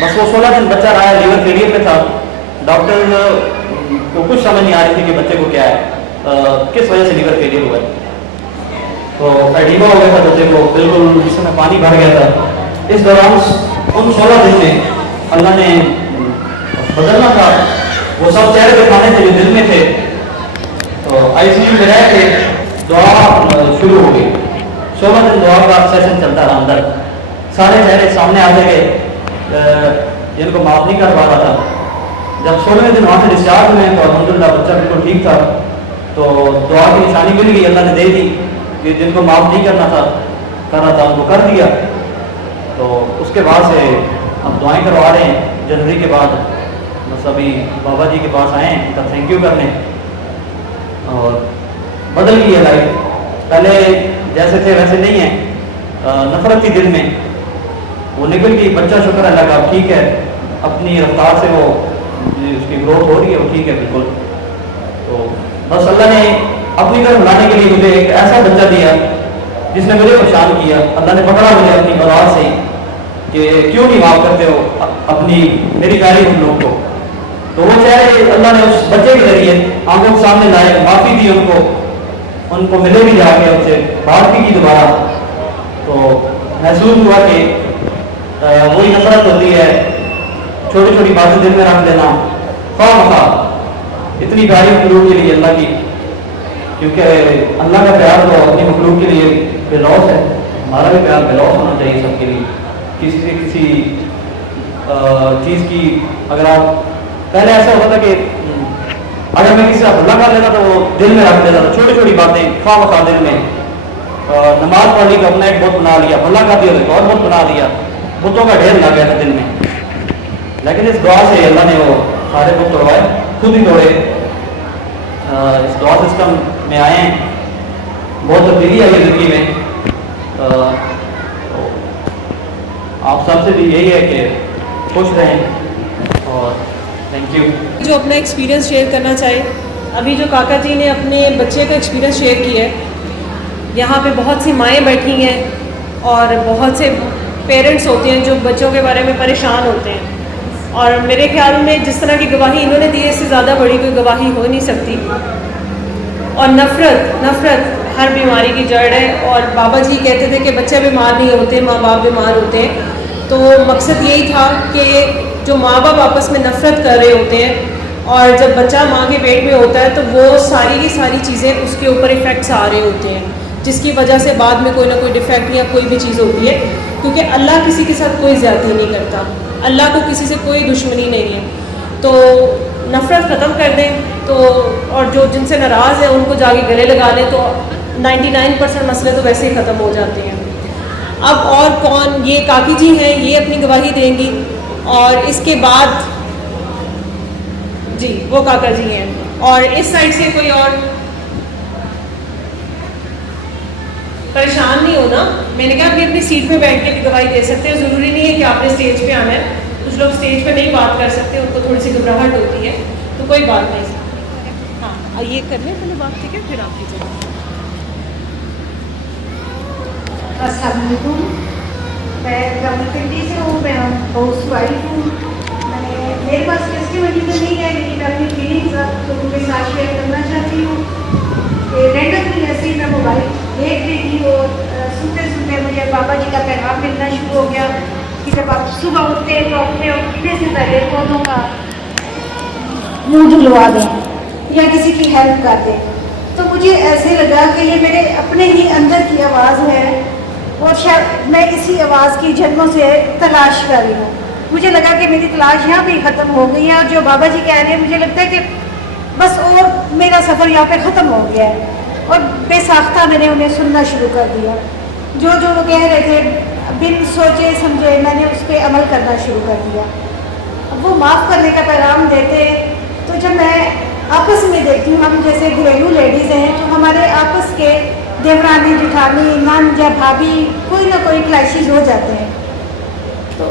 بس وہ 16 دن بچہ رہا ہے، لیور فیلئر پہ تھا. ڈاکٹر کو کچھ سمجھ نہیں آ رہی تھی کہ بچے کو کیا ہے، کس وجہ سے لیور فیلئر ہوا ہے. تو ایڈیما ہو گیا تھا بچے کو، بالکل جسم میں پانی بھر گیا تھا. اس دوران ان 16 دن میں اللہ نے بدلنا تھا. وہ سب چہرے دکھانے تھے جو دل میں تھے. تو آئی سی یو میں رہ کے دعا شروع ہو گئی. 16 دن دعا کا سیشن چلتا رہا. اندر سارے چہرے سامنے آتے گئے جن کو معاف نہیں کر پا رہا تھا. جب 16ویں دن وہاں سے ڈسچارج ہوئے تو الحمدللہ بچہ بالکل ٹھیک تھا. تو دعا کی نشانی مل گئی، اللہ نے دے دی کہ جن کو معاف نہیں کرنا تھا کر رہا تھا ان کو کر دیا. تو اس کے بعد سے ہم دعائیں کروا رہے ہیں. جنوری کے بعد بس ابھی بابا جی کے پاس آئے ہیں ان کا تھینک یو کرنے. اور بدل گئی ہے لائف. پہلے جیسے تھے ویسے نہیں ہیں. نفرت تھی دل میں، وہ نکل گئی. بچہ شکر اللہ کا ٹھیک ہے، اپنی رفتار سے وہ اس کی گروتھ ہو رہی ہے، وہ ٹھیک ہے بالکل. تو بس اللہ نے اپنی طرف لانے کے لیے مجھے ایک ایسا بچہ دیا جس نے مجھے پریشان کیا. اللہ نے پکڑا مجھے اپنی اولاد سے کہ کیوں نہیں معاف کرتے ہو اپنی میری پیاری ان لوگوں کو. تو وہ چہرے اللہ نے اس بچے کے ذریعے آنکھوں کے سامنے لائے، معافی دی ان کو ملے بھی جا کے ان سے بات بھی کی دوبارہ. تو محسوس ہوا کہ وہی نفرت ہوتی ہے، چھوٹی چھوٹی باتیں دل میں رکھ لینا خواہ مخواہ اتنی پیاری مخلوق کے لیے اللہ کی. کیونکہ اللہ کا پیار تو اپنی مخلوق کے لیے بے لوث ہے. ہمارا بھی پیار بے لوث ہونا چاہیے سب کے لیے. کسی چیز کی اگر آپ پہلے ایسا ہوتا تھا کہ اگر میں کسی سے حملہ کر لیتا تو وہ دل میں رکھ لیتا تھا، چھوٹی چھوٹی باتیں خواہ مخواہ دل میں. نماز پڑھ لی تو اپنا ایک بت بنا لیا، حملہ کر دیا تو ایک اور بت بنا دیا. بتوں کا ڈھیر لگ گیا تھا دل میں. لیکن اس دعا سے اللہ نے وہ سارے بت توڑوائے، خود ہی توڑے. اس دعا سسٹم میں آئے ہیں، بہت تبدیلی آئی ہے زندگی میں. آپ سب سے بھی یہی ہے کہ خوش رہیں اور تھینک یو. جو اپنا ایکسپیرینس شیئر کرنا چاہے، ابھی جو کاکا جی نے اپنے بچے کا ایکسپیرینس شیئر کیا ہے، یہاں پہ بہت سی مائیں بیٹھی ہیں اور بہت سے پیرنٹس ہوتے ہیں جو بچوں کے بارے میں پریشان ہوتے ہیں. اور میرے خیال میں جس طرح کی گواہی انہوں نے دی ہے، اس سے زیادہ بڑی کوئی گواہی ہو نہیں سکتی. اور نفرت ہر بیماری کی جڑ ہے. اور بابا جی کہتے تھے کہ بچے بیمار نہیں ہوتے، ماں باپ بیمار ہوتے ہیں. تو مقصد یہی تھا کہ جو ماں باپ آپس میں نفرت کر رہے ہوتے ہیں اور جب بچہ ماں کے پیٹ میں ہوتا ہے تو وہ ساری کی ساری چیزیں اس کے اوپر ایفیکٹس آ رہے ہوتے ہیں، جس کی وجہ سے بعد میں کوئی نہ کوئی ڈیفیکٹ یا کوئی بھی چیز ہوتی ہے. کیونکہ اللہ کسی کے ساتھ کوئی زیادتی نہیں کرتا، اللہ کو کسی سے کوئی دشمنی نہیں ہے. تو نفرت ختم کر دیں تو، اور جو جن سے ناراض ہیں ان کو جا کے گلے لگا لیں تو 99% مسئلے تو ویسے ہی ختم ہو جاتے ہیں. اب اور کون؟ یہ کاکی جی ہیں، یہ اپنی گواہی دیں گی. اور اس کے بعد جی وہ کاکا جی ہیں. اور اس سائڈ سے کوئی اور پریشان نہیں ہونا. میں نے کہا کہ اپنی سیٹ پہ بیٹھ کے بھی گواہی دے سکتے ہیں، ضروری نہیں ہے کہ آپ نے اسٹیج پہ آنا ہے. کچھ لوگ اسٹیج پہ نہیں بات کر سکتے، ان کو تھوڑی سی گھبراہٹ ہوتی ہے، تو کوئی بات نہیں. ہاں یہ کر لیں پہلے بات، ٹھیک ہے، پھر آپ کیجیے. السلام علیکم. میں پنڈی سے ہوں، میں ہاؤس وائف ہوں. میرے پاس ٹیسٹیمنی تو نہیں ہے، لیکن میں اپنی فیلنگس لوگوں کے ساتھ شیئر کرنا چاہتی ہوں. رینڈملی ایسے ہی میں موبائل دیکھ رہی تھی اور سنتے سنتے مجھے بابا جی کا پیغام ملنا شروع ہو گیا کہ جب آپ صبح اٹھتے ہیں تو اپنے اٹھنے سے پہلے پودوں کا منہ دھلوا دیں یا کسی کی ہیلپ کر دیں. تو مجھے ایسے لگا کہ یہ میرے اپنے ہی اندر کی آواز ہے اور شاید میں اسی آواز کی جنموں سے تلاش کر رہی ہوں. مجھے لگا کہ میری تلاش یہاں پہ ختم ہو گئی ہے اور جو بابا جی کہہ رہے ہیں مجھے لگتا ہے کہ بس اور میرا سفر یہاں پہ ختم ہو گیا ہے. اور بے ساختہ میں نے انہیں سننا شروع کر دیا. جو وہ کہہ رہے تھے بن سوچے سمجھے میں نے اس پہ عمل کرنا شروع کر دیا. اب وہ معاف کرنے کا پیغام دیتے تو جب میں آپس میں دیکھتی ہوں، ہم جیسے گھریلو لیڈیز ہیں تو ہمارے آپس کے دیورانی جٹھانی نند یا بھابھی کوئی نہ کوئی کلیشز ہو جاتے ہیں. تو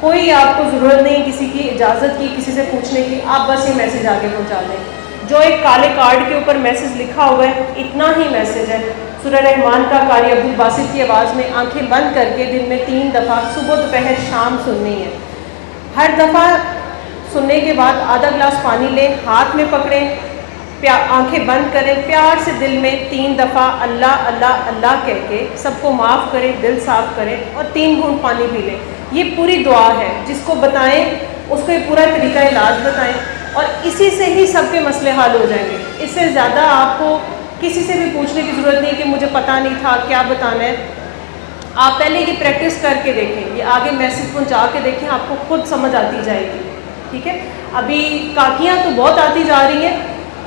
کوئی آپ کو ضرورت نہیں کسی کی اجازت کی، کسی سے پوچھنے کی، آپ بس یہ میسیج آگے پہنچا دیں. جو ایک کالے کارڈ کے اوپر میسیج لکھا ہوا ہے، اتنا ہی میسیج ہے. سورہ رحمان کا قاری عبد الباسط کی آواز میں آنکھیں بند کر کے دن میں 3 دفعہ صبح دوپہر شام سننی ہے. ہر دفعہ سننے کے بعد آدھا گلاس پانی لیں، ہاتھ میں پکڑیں، آنکھیں بند کریں، پیار سے دل میں 3 دفعہ اللہ اللہ اللہ کہہ کے سب کو معاف کریں، دل صاف کریں اور 3 گھونٹ پانی پی لیں. یہ پوری دعا ہے. جس کو بتائیں اس کو یہ پورا طریقہ علاج بتائیں اور اسی سے ہی سب کے مسئلے حل ہو جائیں گے. اس سے زیادہ آپ کو کسی سے بھی پوچھنے کی ضرورت نہیں کہ مجھے پتہ نہیں تھا کیا بتانا ہے. آپ پہلے یہ پریکٹس کر کے دیکھیں، یہ آگے میسیج پہنچا کے دیکھیں، آپ کو خود سمجھ آتی جائے گی. ٹھیک ہے. ابھی کاکیاں تو بہت آتی جا رہی ہیں،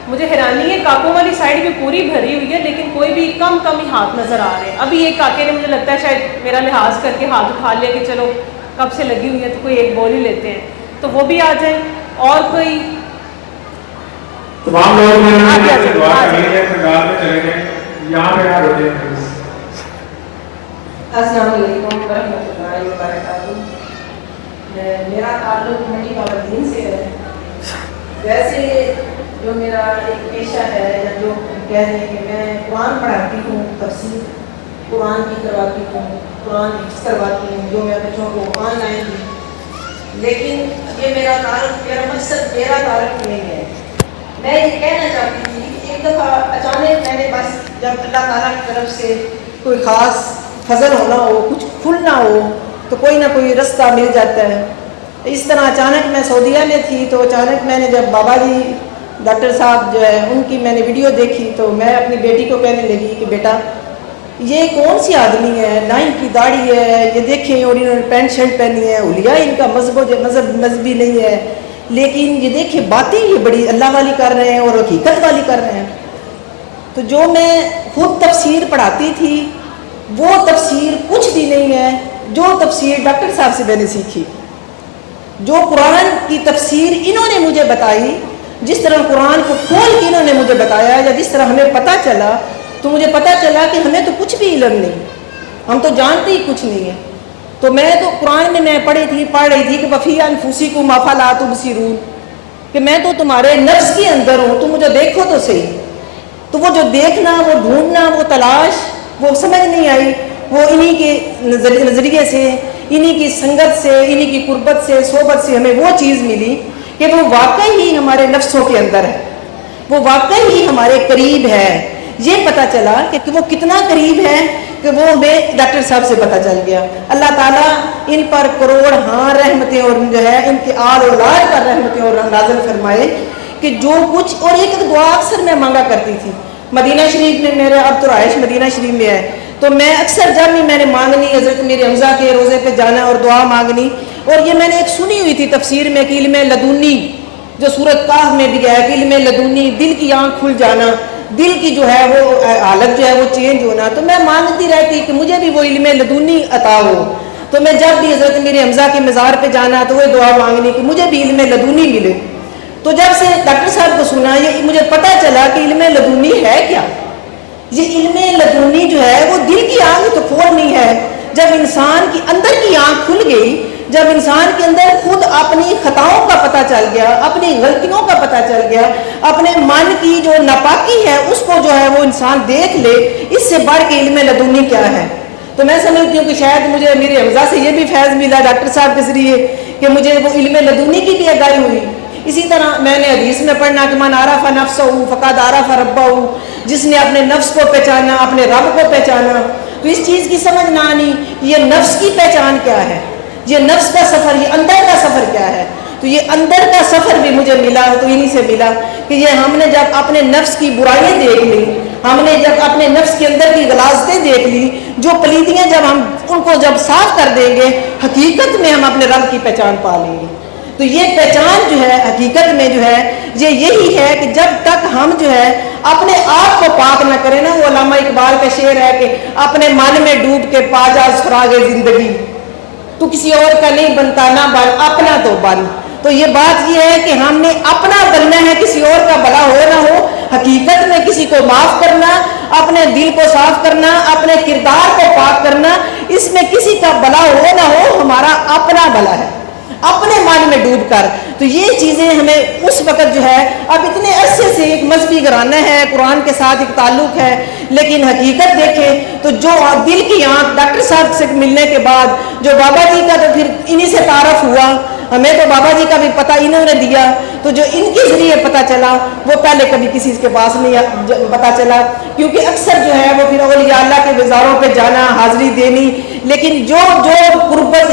مجھے حیرانی ہے کاکوں والی سائڈ بھی پوری بھری ہوئی ہے لیکن کوئی بھی کم ہی ہاتھ نظر آ رہے ہیں. ابھی ایک کاکے نے مجھے لگتا ہے شاید میرا لحاظ کر کے ہاتھ اٹھا لیا کہ چلو کب سے لگی ہوئی ہے تو کوئی ایک بول ہی لیتے ہیں، تو وہ بھی آ جائیں. اور کوئی تمام لوگ دعا کریں پنڈال میں چلے گئے، یہاں پہ آ رہے ہیں. السلام علیکم ورحمۃ اللہ وبرکاتہ. میرا تعلق منڈی بابا دین سے ہے. ویسے جو میرا ایک پیشہ ہے یا جو کہہ رہے ہیں کہ میں قرآن پڑھاتی ہوں، تفسیر قرآن کی کرواتی ہوں، قرآن حفظ کرواتی ہوں جو میں بچوں کو آن لائن دی. لیکن یہ میرا تعلق، میرا مقصد میرا تعلق نہیں ہے. میں یہ کہنا چاہتی تھی کہ ایک دفعہ اچانک میں نے بس جب اللہ تعالیٰ کی طرف سے کوئی خاص فضل ہونا ہو، کچھ کھلنا ہو تو کوئی نہ کوئی رستہ مل جاتا ہے. اس طرح اچانک میں سعودیہ میں تھی تو اچانک میں نے جب بابا جی ڈاکٹر صاحب جو ہے ان کی میں نے ویڈیو دیکھی تو میں اپنی بیٹی کو کہنے لگی کہ بیٹا یہ کون سی آدمی ہے، نہ ان کی داڑھی ہے، یہ دیکھیں اور انہوں نے پینٹ شرٹ پہنی ہے، اولیاء ان کا مذہبی نہیں ہے، لیکن یہ دیکھیں باتیں یہ بڑی اللہ والی کر رہے ہیں اور حقیقت والی کر رہے ہیں. تو جو میں خود تفسیر پڑھاتی تھی وہ تفسیر کچھ بھی نہیں ہے جو تفسیر ڈاکٹر صاحب سے میں نے سیکھی. جو قرآن کی تفسیر انہوں نے مجھے بتائی، جس طرح قرآن کو کھول کے انہوں نے مجھے بتایا یا جس طرح ہمیں پتہ چلا، تو مجھے پتہ چلا کہ ہمیں تو کچھ بھی علم نہیں، ہم تو جانتے ہی کچھ نہیں ہے. تو میں تو قرآن میں پڑھ رہی تھی کہ وفی انفسکم افلا تبصرون، کہ میں تو تمہارے نفس کے اندر ہوں، تم مجھے دیکھو تو صحیح. تو وہ جو دیکھنا، وہ ڈھونڈنا، وہ تلاش، وہ سمجھ نہیں آئی. وہ انہی کے نظریے سے، انہی کی سنگت سے، انہی کی قربت سے، صحبت سے ہمیں وہ چیز ملی کہ وہ واقعی ہی ہمارے نفسوں کے اندر ہے، وہ واقعی ہی ہمارے قریب ہے. یہ پتہ چلا کہ وہ کتنا قریب ہے کہ وہ ہمیں ڈاکٹر صاحب سے پتہ چل گیا. اللہ تعالیٰ ان پر کروڑ رحمتیں اور جو ہے ان کے آل اولاد پر رحمتیں اور نازل فرمائے کہ جو کچھ. اور ایک دعا اکثر میں مانگا کرتی تھی مدینہ شریف میں، میرا اب تو رہائش مدینہ شریف میں ہے، تو میں اکثر جب بھی میں نے مانگنی حضرت میرے حمزہ کے روزے پہ جانا اور دعا مانگنی. اور یہ میں نے ایک سنی ہوئی تھی تفسیر میں کہ علم لدنی جو سورۃ کہف میں بھی ہے کہ علم لدنی، دل کی آنکھ کھل جانا، دل کی جو ہے وہ حالت جو ہے وہ چینج ہونا. تو میں مانگتی رہتی کہ مجھے بھی وہ علم لدنی عطا ہو. تو میں جب بھی حضرت میرے حمزہ کے مزار پہ جانا تو وہ دعا مانگنی کہ مجھے بھی علم لدنی ملے. تو جب سے ڈاکٹر صاحب کو سنا یہ مجھے پتہ چلا کہ علم لدنی ہے کیا. یہ علم لدنی جو ہے وہ دل کی آنکھ تو کھولنی ہے. جب انسان کی اندر کی آنکھ کھل گئی، جب انسان کے اندر خود اپنی خطاؤں کا پتہ چل گیا، اپنی غلطیوں کا پتہ چل گیا، اپنے من کی جو ناپاکی ہے اس کو جو ہے وہ انسان دیکھ لے، اس سے بڑھ کے علم لدنی کیا ہے. تو میں سمجھتی ہوں کہ شاید مجھے میرے حمزہ سے یہ بھی فیض ملا ڈاکٹر صاحب کے ذریعے کہ مجھے وہ علم لدنی کی بھی آگاہی ہوئی. اسی طرح میں نے حدیث میں پڑھنا کہ من عرف نفسہ فقد عرف ربہ، جس نے اپنے نفس کو پہچانا اپنے رب کو پہچانا. تو اس چیز کی سمجھ نہ آنی یہ نفس کی پہچان کیا ہے، یہ نفس کا سفر، یہ اندر کا سفر کیا ہے. تو یہ اندر کا سفر بھی مجھے ملا تو انہی سے ملا کہ یہ ہم نے جب اپنے نفس کی برائیاں دیکھ لی، ہم نے جب اپنے نفس کے اندر کی غلاظتیں دیکھ لی، جو پلیدیاں جب ہم ان کو جب صاف کر دیں گے، حقیقت میں ہم اپنے رب کی پہچان پا لیں گے. تو یہ پہچان جو ہے حقیقت میں جو ہے یہ یہی ہے کہ جب تک ہم جو ہے اپنے آپ کو پاک نہ کریں نا، وہ علامہ اقبال کا شعر ہے کہ اپنے من میں ڈوب کے پا جا سراغ زندگی، تو کسی اور کا نہیں بنتا نہ بن اپنا تو بن. تو یہ بات یہ ہے کہ ہم نے اپنا بننا ہے، کسی اور کا بھلا ہو نہ ہو. حقیقت میں کسی کو معاف کرنا، اپنے دل کو صاف کرنا، اپنے کردار کو پاک کرنا، اس میں کسی کا بھلا ہو نہ ہو ہمارا اپنا بھلا ہے. اپنے من میں ڈوب کر. تو یہ چیزیں ہمیں اس وقت جو ہے اب اتنے عرصے سے ایک مذہبی گھرانہ ہے, قرآن کے ساتھ ایک تعلق ہے, لیکن حقیقت دیکھیں تو جو دل کی آنکھ ڈاکٹر صاحب سے ملنے کے بعد جو بابا جی کا تو پھر انہی سے تعارف ہوا, ہمیں تو بابا جی کا بھی پتہ انہوں نے دیا, تو جو ان کے ذریعے پتہ چلا وہ پہلے کبھی کسی کے پاس نہیں پتہ چلا, کیونکہ اکثر جو ہے وہ پھر اولیاء اللہ کے وزاروں پہ جانا, حاضری دینی, لیکن جو قربت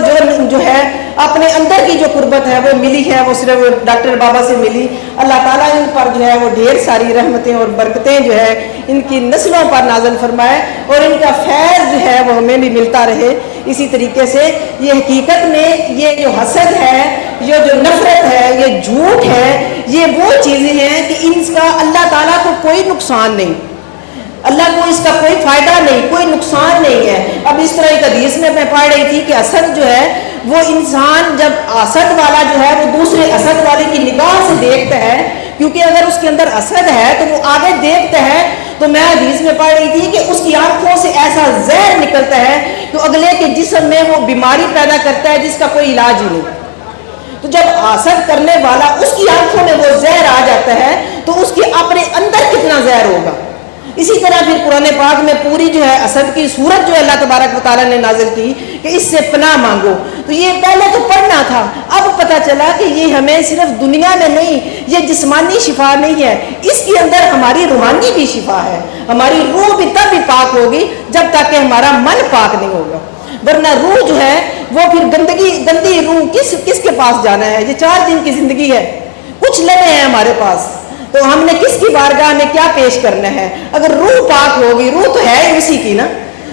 جو ہے اپنے اندر کی جو قربت ہے وہ ملی ہے وہ صرف ڈاکٹر بابا سے ملی. اللہ تعالیٰ ان پر جو ہے وہ ڈھیر ساری رحمتیں اور برکتیں جو ہے ان کی نسلوں پر نازل فرمائے, اور ان کا فیض جو ہے وہ ہمیں بھی ملتا رہے. اسی طریقے سے یہ حقیقت میں یہ جو حسد ہے, یہ جو نفرت ہے, یہ جھوٹ ہے, یہ وہ چیزیں ہیں کہ ان کا اللہ تعالیٰ کو کوئی نقصان نہیں, اللہ کو اس کا کوئی فائدہ نہیں, کوئی نقصان نہیں ہے. اب اس طرح ایک حدیث میں پڑھ رہی تھی کہ اسد جو ہے وہ انسان جب اسد والا جو ہے وہ دوسرے اسد والے کی نگاہ سے دیکھتا ہے, کیونکہ اگر اس کے اندر اسد ہے تو وہ آگے دیکھتا ہے. تو میں حدیث میں پڑھ رہی تھی کہ اس کی آنکھوں سے ایسا زہر نکلتا ہے تو اگلے کے جسم میں وہ بیماری پیدا کرتا ہے جس کا کوئی علاج ہی نہیں. تو جب حسد کرنے والا اس کی آنکھوں میں وہ زہر آ جاتا ہے تو اس کے اپنے اندر کتنا زہر ہوگا. اسی طرح پھر قرآن پاک میں پوری جو ہے اسد کی صورت جو ہے اللہ تبارک و تعالیٰ نے نازل کی کہ اس سے پناہ مانگو. تو یہ پہلے تو پڑھنا تھا, اب پتہ چلا کہ یہ ہمیں صرف دنیا میں نہیں, یہ جسمانی شفا نہیں ہے, اس کے اندر ہماری روحانی بھی شفا ہے. ہماری روح بھی تب بھی پاک ہوگی جب تک کہ ہمارا من پاک نہیں ہوگا, ورنہ روح جو ہے وہ پھر گندی روح کس کے پاس جانا ہے. یہ 4 دن کی زندگی ہے, کچھ لمحے ہیں ہمارے پاس, تو ہم نے کس کی بارگاہ میں کیا پیش کرنا ہے. اگر روح پاک ہوگی, روح تو ہے ہی اسی کی نا,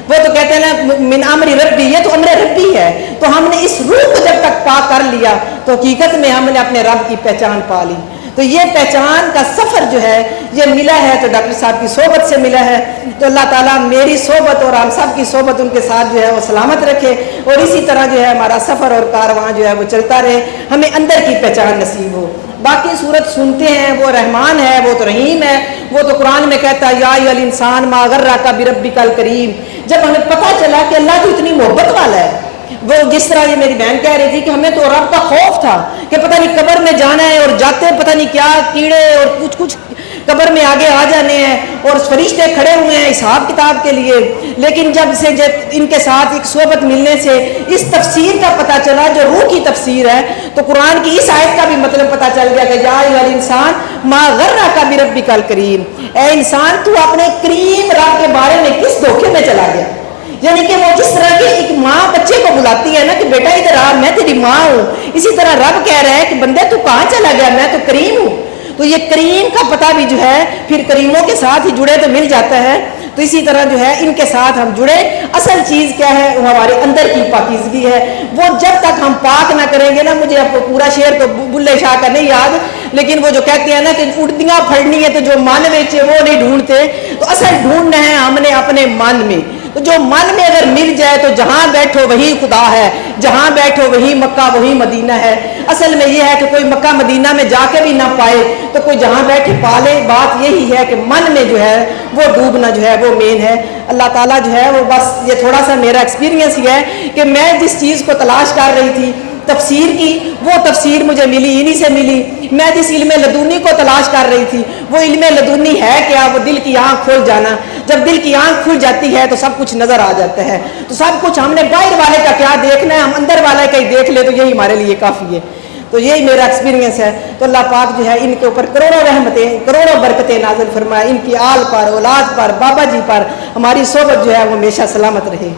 وہ تو کہتے ہیں نا من امر ربی, یہ تو امر ربی ہے. تو ہم نے اس روح کو جب تک پاک کر لیا تو حقیقت میں ہم نے اپنے رب کی پہچان پا لی. تو یہ پہچان کا سفر جو ہے یہ ملا ہے تو ڈاکٹر صاحب کی صحبت سے ملا ہے. تو اللہ تعالیٰ میری صحبت اور ہم سب کی صحبت ان کے ساتھ جو ہے وہ سلامت رکھے, اور اسی طرح جو ہے ہمارا سفر اور کارواں جو ہے وہ چلتا رہے, ہمیں اندر کی پہچان نصیب ہو. باقی صورت سنتے ہیں, وہ رحمان ہے, وہ تو رحیم ہے, وہ تو قرآن میں کہتا ہے یا ایھا الانسان ما غرک بربک الکریم. جب ہمیں پتہ چلا کہ اللہ تو اتنی محبت والا ہے, وہ جس طرح یہ میری بہن کہہ رہی تھی کہ ہمیں تو رب کا خوف تھا کہ پتہ نہیں قبر میں جانا ہے, اور جاتے پتہ نہیں کیا کیڑے اور کچھ قبر میں آگے آ جانے ہیں, اور فرشتے کھڑے ہوئے ہیں حساب کتاب کے لیے. لیکن جب ان کے ساتھ ایک صحبت ملنے سے اس تفسیر کا پتہ چلا جو روح کی تفسیر ہے, تو قرآن کی اس آیت کا بھی مطلب پتہ چل گیا کہ یا ایھا الانسان ما غرک بربک الکریم, اے انسان تو اپنے کریم رب کے بارے میں کس دھوکے میں چلا گیا. یعنی کہ وہ جس طرح کی ایک ماں بچے کو بلاتی ہے نا کہ بیٹا ادھر آ, میں تیری ماں ہوں, اسی طرح رب کہہ رہا ہے کہ بندے تو کہاں چلا گیا, میں تو کریم ہوں. تو یہ کریم کا پتہ بھی جو ہے پھر کریموں کے ساتھ ہی جڑے تو مل جاتا ہے. تو اسی طرح جو ہے ان کے ساتھ ہم جڑے. اصل چیز کیا ہے, وہ ہمارے اندر کی پاکیزگی ہے. وہ جب تک ہم پاک نہ کریں گے نا, مجھے اب پورا شعر تو بلے شاہ کا نہیں یاد, لیکن وہ جو کہتے ہیں نا کہ اڑدیاں پھڑنی ہے تو جو من ویچے وہ نہیں ڈھونڈتے, تو اصل ڈھونڈنا ہے ہم نے اپنے من میں. تو جو من میں اگر مل جائے تو جہاں بیٹھو وہی خدا ہے, جہاں بیٹھو وہی مکہ وہی مدینہ ہے. اصل میں یہ ہے کہ کوئی مکہ مدینہ میں جا کے بھی نہ پائے تو کوئی جہاں بیٹھے پالے. بات یہی ہے کہ من میں جو ہے وہ ڈوبنا جو ہے وہ مین ہے. اللہ تعالیٰ جو ہے وہ بس یہ تھوڑا سا میرا ایکسپیرینس یہ ہے کہ میں جس چیز کو تلاش کر رہی تھی تفسیر کی, وہ تفسیر مجھے ملی, انہی سے ملی. میں جس علم لدونی کو تلاش کر رہی تھی وہ علم لدونی ہے کیا, وہ دل کی آنکھ کھل جانا. جب دل کی آنکھ کھل جاتی ہے تو سب کچھ نظر آ جاتا ہے. تو سب کچھ ہم نے باہر والے کا کیا دیکھنا ہے, ہم اندر والے کا ہی دیکھ لے تو یہی ہمارے لیے کافی ہے. تو یہی میرا ایکسپیرینس ہے. تو اللہ پاک جو ہے ان کے اوپر کروڑوں رحمتیں کروڑوں برکتیں نازل فرمائے, ان کی آل پر, اولاد پر, بابا جی پر. ہماری صحبت جو ہے وہ ہمیشہ سلامت رہے.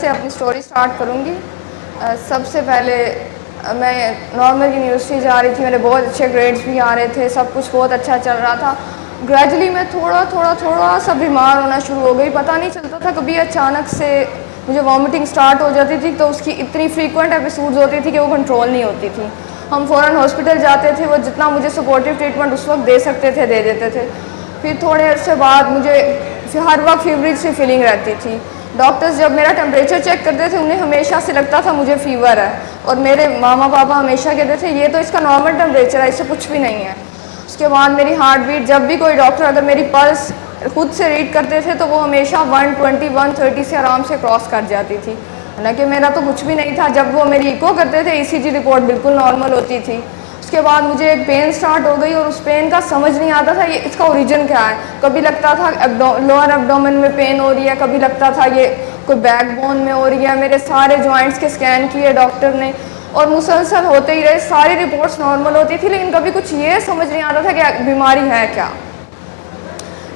سے اپنی سٹوری سٹارٹ کروں گی. سب سے پہلے میں نارمل یونیورسٹی جا رہی تھی, میرے بہت اچھے گریڈز بھی آ رہے تھے, سب کچھ بہت اچھا چل رہا تھا. گریجولی میں تھوڑا سا بیمار ہونا شروع ہو گئی. پتہ نہیں چلتا تھا, کبھی اچانک سے مجھے وامٹنگ سٹارٹ ہو جاتی تھی, تو اس کی اتنی فریکوینٹ ایپیسوڈز ہوتی تھی کہ وہ کنٹرول نہیں ہوتی تھی. ہم فوراً ہاسپٹل جاتے تھے, وہ جتنا مجھے سپورٹیو ٹریٹمنٹ اس وقت دے سکتے تھے دے دیتے تھے. پھر تھوڑے عرصے بعد مجھے ہر وقت فیوریج سی فیلنگ رہتی تھی. ڈاکٹرز جب میرا ٹمپریچر چیک کرتے تھے انہیں ہمیشہ سے لگتا تھا مجھے فیور ہے, اور میرے ماما پاپا ہمیشہ کہتے تھے یہ تو اس کا نارمل ٹمپریچر ہے, اس سے کچھ بھی نہیں ہے. اس کے بعد میری ہارٹ بیٹ, جب بھی کوئی ڈاکٹر اگر میری پلس خود سے ریڈ کرتے تھے تو وہ ہمیشہ 120 130 سے آرام سے کراس کر جاتی تھی، حالانکہ میرا تو کچھ بھی نہیں تھا. جب وہ میری ایکو کرتے تھے ECG رپورٹ بالکل نارمل ہوتی تھی. اس کے بعد مجھے ایک پین سٹارٹ ہو گئی اور اس پین کا سمجھ نہیں آتا تھا یہ اس کا اوریجن کیا ہے. کبھی لگتا تھا لوور ایبڈومن میں پین ہو رہی ہے، کبھی لگتا تھا یہ کوئی بیک بون میں ہو رہی ہے. میرے سارے جوائنٹس کے اسکین کیے ڈاکٹر نے اور مسلسل ہوتے ہی رہے. ساری رپورٹس نارمل ہوتی تھی لیکن کبھی کچھ یہ سمجھ نہیں آتا تھا کہ بیماری ہے کیا.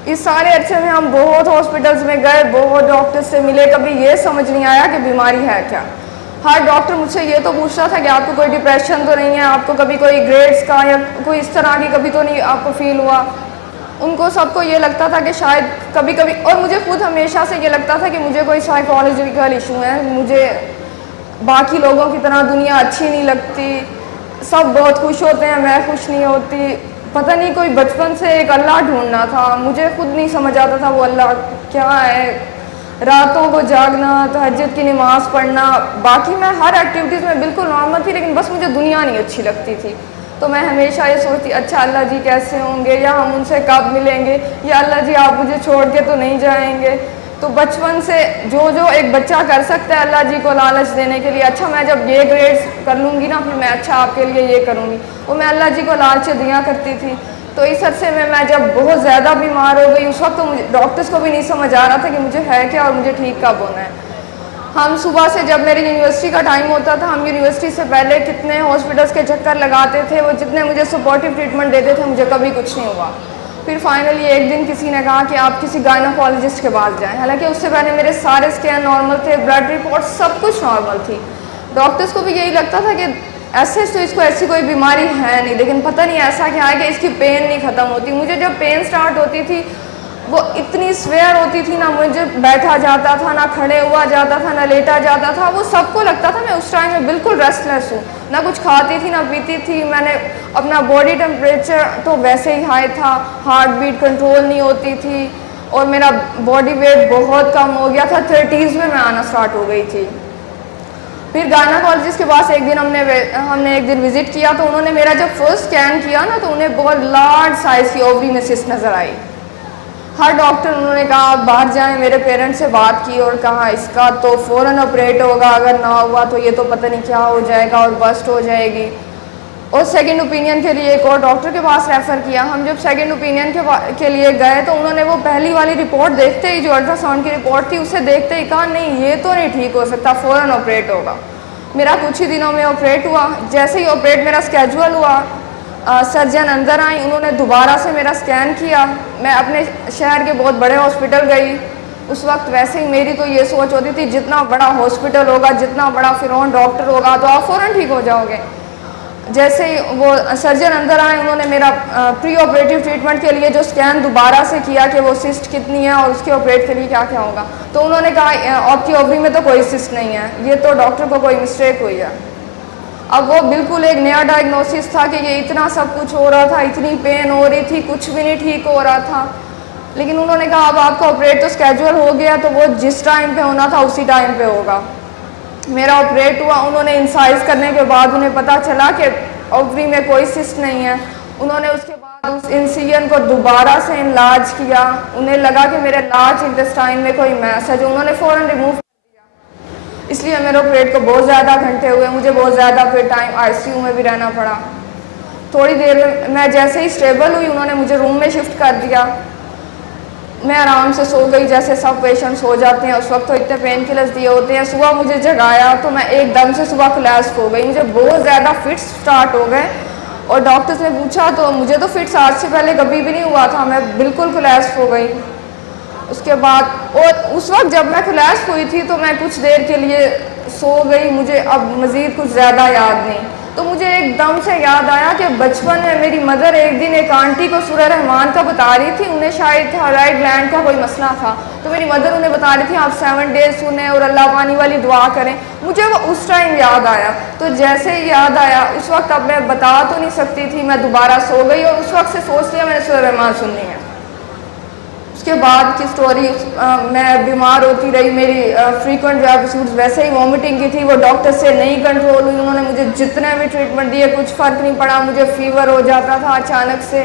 اس سارے عرصے میں ہم بہت ہاسپٹلس میں گئے، بہت ڈاکٹر سے ملے، کبھی یہ سمجھ نہیں آیا کہ بیماری ہے کیا. ہر ڈاکٹر مجھ سے یہ تو پوچھتا تھا کہ آپ کو کوئی ڈپریشن تو نہیں ہے، آپ کو کبھی کوئی گریڈس کا یا کوئی اس طرح کی کبھی تو نہیں آپ کو فیل ہوا. ان کو سب کو یہ لگتا تھا کہ شاید کبھی کبھی، اور مجھے خود ہمیشہ سے یہ لگتا تھا کہ مجھے کوئی سائیکالوجیکل ایشو ہے. مجھے باقی لوگوں کی طرح دنیا اچھی نہیں لگتی، سب بہت خوش ہوتے ہیں، میں خوش نہیں ہوتی. پتہ نہیں کوئی بچپن سے ایک اللہ ڈھونڈنا تھا، مجھے خود نہیں سمجھ آتا تھا وہ اللہ کیا ہے. راتوں کو جاگنا، تہجد کی نماز پڑھنا، باقی میں ہر ایکٹیویٹیز میں بالکل نارمل تھی لیکن بس مجھے دنیا نہیں اچھی لگتی تھی. تو میں ہمیشہ یہ سوچتی اچھا اللہ جی کیسے ہوں گے، یا ہم ان سے کب ملیں گے، یا اللہ جی آپ مجھے چھوڑ کے تو نہیں جائیں گے. تو بچپن سے جو ایک بچہ کر سکتا ہے اللہ جی کو لالچ دینے کے لیے، اچھا میں جب یہ گریڈس کر لوں گی نا پھر میں اچھا آپ کے لیے یہ کروں گی، وہ میں اللہ جی کو لالچ دیا کرتی تھی. تو اس عرصے میں جب بہت زیادہ بیمار ہو گئی اس وقت تو مجھے ڈاکٹرس کو بھی نہیں سمجھ آ رہا تھا کہ مجھے ہے کیا اور مجھے ٹھیک کب ہونا ہے. ہم صبح سے جب میری یونیورسٹی کا ٹائم ہوتا تھا، ہم یونیورسٹی سے پہلے کتنے ہاسپٹلس کے چکر لگاتے تھے، وہ جتنے مجھے سپورٹیو ٹریٹمنٹ دیتے تھے مجھے کبھی کچھ نہیں ہوا. پھر فائنلی ایک دن کسی نے کہا کہ آپ کسی گائنوکالوجسٹ کے پاس جائیں، حالانکہ اس سے پہلے میرے سارے اسکین نارمل تھے، بلڈ رپورٹ سب کچھ نارمل تھی. ڈاکٹرس کو بھی یہی لگتا تھا کہ ایسے تو اس کو ایسی کوئی بیماری ہے نہیں، لیکن پتہ نہیں ایسا کیا ہے کہ اس کی پین نہیں ختم ہوتی. مجھے جب پین سٹارٹ ہوتی تھی وہ اتنی سویئر ہوتی تھی، نہ مجھے بیٹھا جاتا تھا، نہ کھڑے ہوا جاتا تھا، نہ لیٹا جاتا تھا. وہ سب کو لگتا تھا میں اس ٹائم میں بالکل ریسٹ لیس ہوں، نہ کچھ کھاتی تھی نہ پیتی تھی. میں نے اپنا باڈی ٹیمپریچر تو ویسے ہی ہائی تھا، ہارٹ بیٹ کنٹرول نہیں ہوتی تھی اور میرا باڈی ویٹ بہت کم ہو گیا تھا. 30s میں آنا سٹارٹ ہو گئی تھی. پھر گائناکالوجسٹ کے پاس ایک دن ہم نے ایک دن وزٹ کیا تو انہوں نے میرا جب فرسٹ اسکین کیا نا تو انہیں بہت لارج سائز کی اووری میں سسٹ نظر آئی. ہر ڈاکٹر انہوں نے کہا آپ باہر جائیں. میرے پیرنٹس سے بات کی اور کہا اس کا تو فوراً آپریٹ ہوگا، اگر نہ ہوا تو یہ تو پتہ نہیں کیا ہو جائے گا اور بسٹ ہو جائے گی. اور سیکنڈ اوپینین کے لیے ایک اور ڈاکٹر کے پاس ریفر کیا. ہم جب سیکنڈ اوپینین کے لیے گئے تو انہوں نے وہ پہلی والی رپورٹ دیکھتے ہی جو الٹرا ساؤنڈ کی رپورٹ تھی اسے دیکھتے ہی کہا نہیں یہ تو نہیں ٹھیک ہو سکتا، فوراً آپریٹ ہوگا. میرا کچھ ہی دنوں میں آپریٹ ہوا. جیسے ہی آپریٹ میرا اسکیجول ہوا سرجن اندر آئیں، انہوں نے دوبارہ سے میرا اسکین کیا. میں اپنے شہر کے بہت بڑے ہاسپٹل گئی. اس وقت ویسے ہی میری تو یہ سوچ ہوتی تھی جتنا بڑا ہاسپٹل ہوگا، جتنا بڑا فرعون ڈاکٹر ہوگا تو آپ فوراً ٹھیک ہو جاؤ گے. جیسے ہی وہ سرجن اندر آئے انہوں نے میرا پری آپریٹیو ٹریٹمنٹ کے لیے جو اسکین دوبارہ سے کیا کہ وہ سسٹ کتنی ہے اور اس کے آپریٹ کے لیے کیا کیا ہوگا. تو انہوں نے کہا آپ کی اووری میں تو کوئی سسٹ نہیں ہے، یہ تو ڈاکٹر کو کوئی مسٹیک ہوئی ہے. اب وہ بالکل ایک نیا ڈائگنوسس تھا کہ یہ اتنا سب کچھ ہو رہا تھا، اتنی پین ہو رہی تھی، کچھ بھی نہیں ٹھیک ہو رہا تھا. لیکن انہوں نے کہا اب آپ کا آپریٹ تو اسکیجول ہو گیا تو وہ جس ٹائم پہ ہونا تھا اسی ٹائم پہ ہوگا. میرا آپریٹ ہوا. انہوں نے انسائز کرنے کے بعد انہیں پتہ چلا کہ اووری میں کوئی سسٹ نہیں ہے. انہوں نے اس کے بعد اس انسیجن کو دوبارہ سے انلارج کیا. انہیں لگا کہ میرے لارج انٹسٹائن میں کوئی میس ہے جو انہوں نے فوراً ریموو کر دیا. اس لیے میرے آپریٹ کو بہت زیادہ گھنٹے ہوئے، مجھے بہت زیادہ پھر ٹائم ICU میں بھی رہنا پڑا. تھوڑی دیر میں جیسے ہی اسٹیبل ہوئی انہوں نے مجھے روم میں شفٹ کر دیا. میں آرام سے سو گئی جیسے سب پیشنٹس ہو جاتے ہیں. اس وقت تو اتنے پین کلرز دیے ہوتے ہیں. صبح مجھے جگایا تو میں ایک دم سے صبح کولیپس ہو گئی. مجھے بہت زیادہ فٹس سٹارٹ ہو گئے اور ڈاکٹرز نے پوچھا تو مجھے تو فٹس آج سے پہلے کبھی بھی نہیں ہوا تھا. میں بالکل کولیپس ہو گئی. اس کے بعد اور اس وقت جب میں کولیپس ہوئی تھی تو میں کچھ دیر کے لیے سو گئی. مجھے اب مزید کچھ زیادہ یاد نہیں. تو مجھے ایک دم سے یاد آیا کہ بچپن میں میری مدر ایک دن ایک آنٹی کو سورہ رحمان کا بتا رہی تھی. انہیں شاید تھائرائڈ گلینڈ کا کوئی مسئلہ تھا تو میری مدر انہیں بتا رہی تھی آپ 7 days سنیں اور اللہ پانی والی دعا کریں. مجھے وہ اس ٹائم یاد آیا. تو جیسے ہی یاد آیا اس وقت اب میں بتا تو نہیں سکتی تھی. میں دوبارہ سو گئی اور اس وقت سے سوچ لیا میں نے سورہ رحمان سننی ہے. اس کے بعد کی سٹوری میں بیمار ہوتی رہی. میری فریکوینٹ جو ایپیسوڈز ویسے ہی وامٹنگ کی تھی وہ ڈاکٹر سے نہیں کنٹرول ہوئی. انہوں نے مجھے جتنے بھی ٹریٹمنٹ دیے کچھ فرق نہیں پڑا. مجھے فیور ہو جاتا تھا اچانک سے.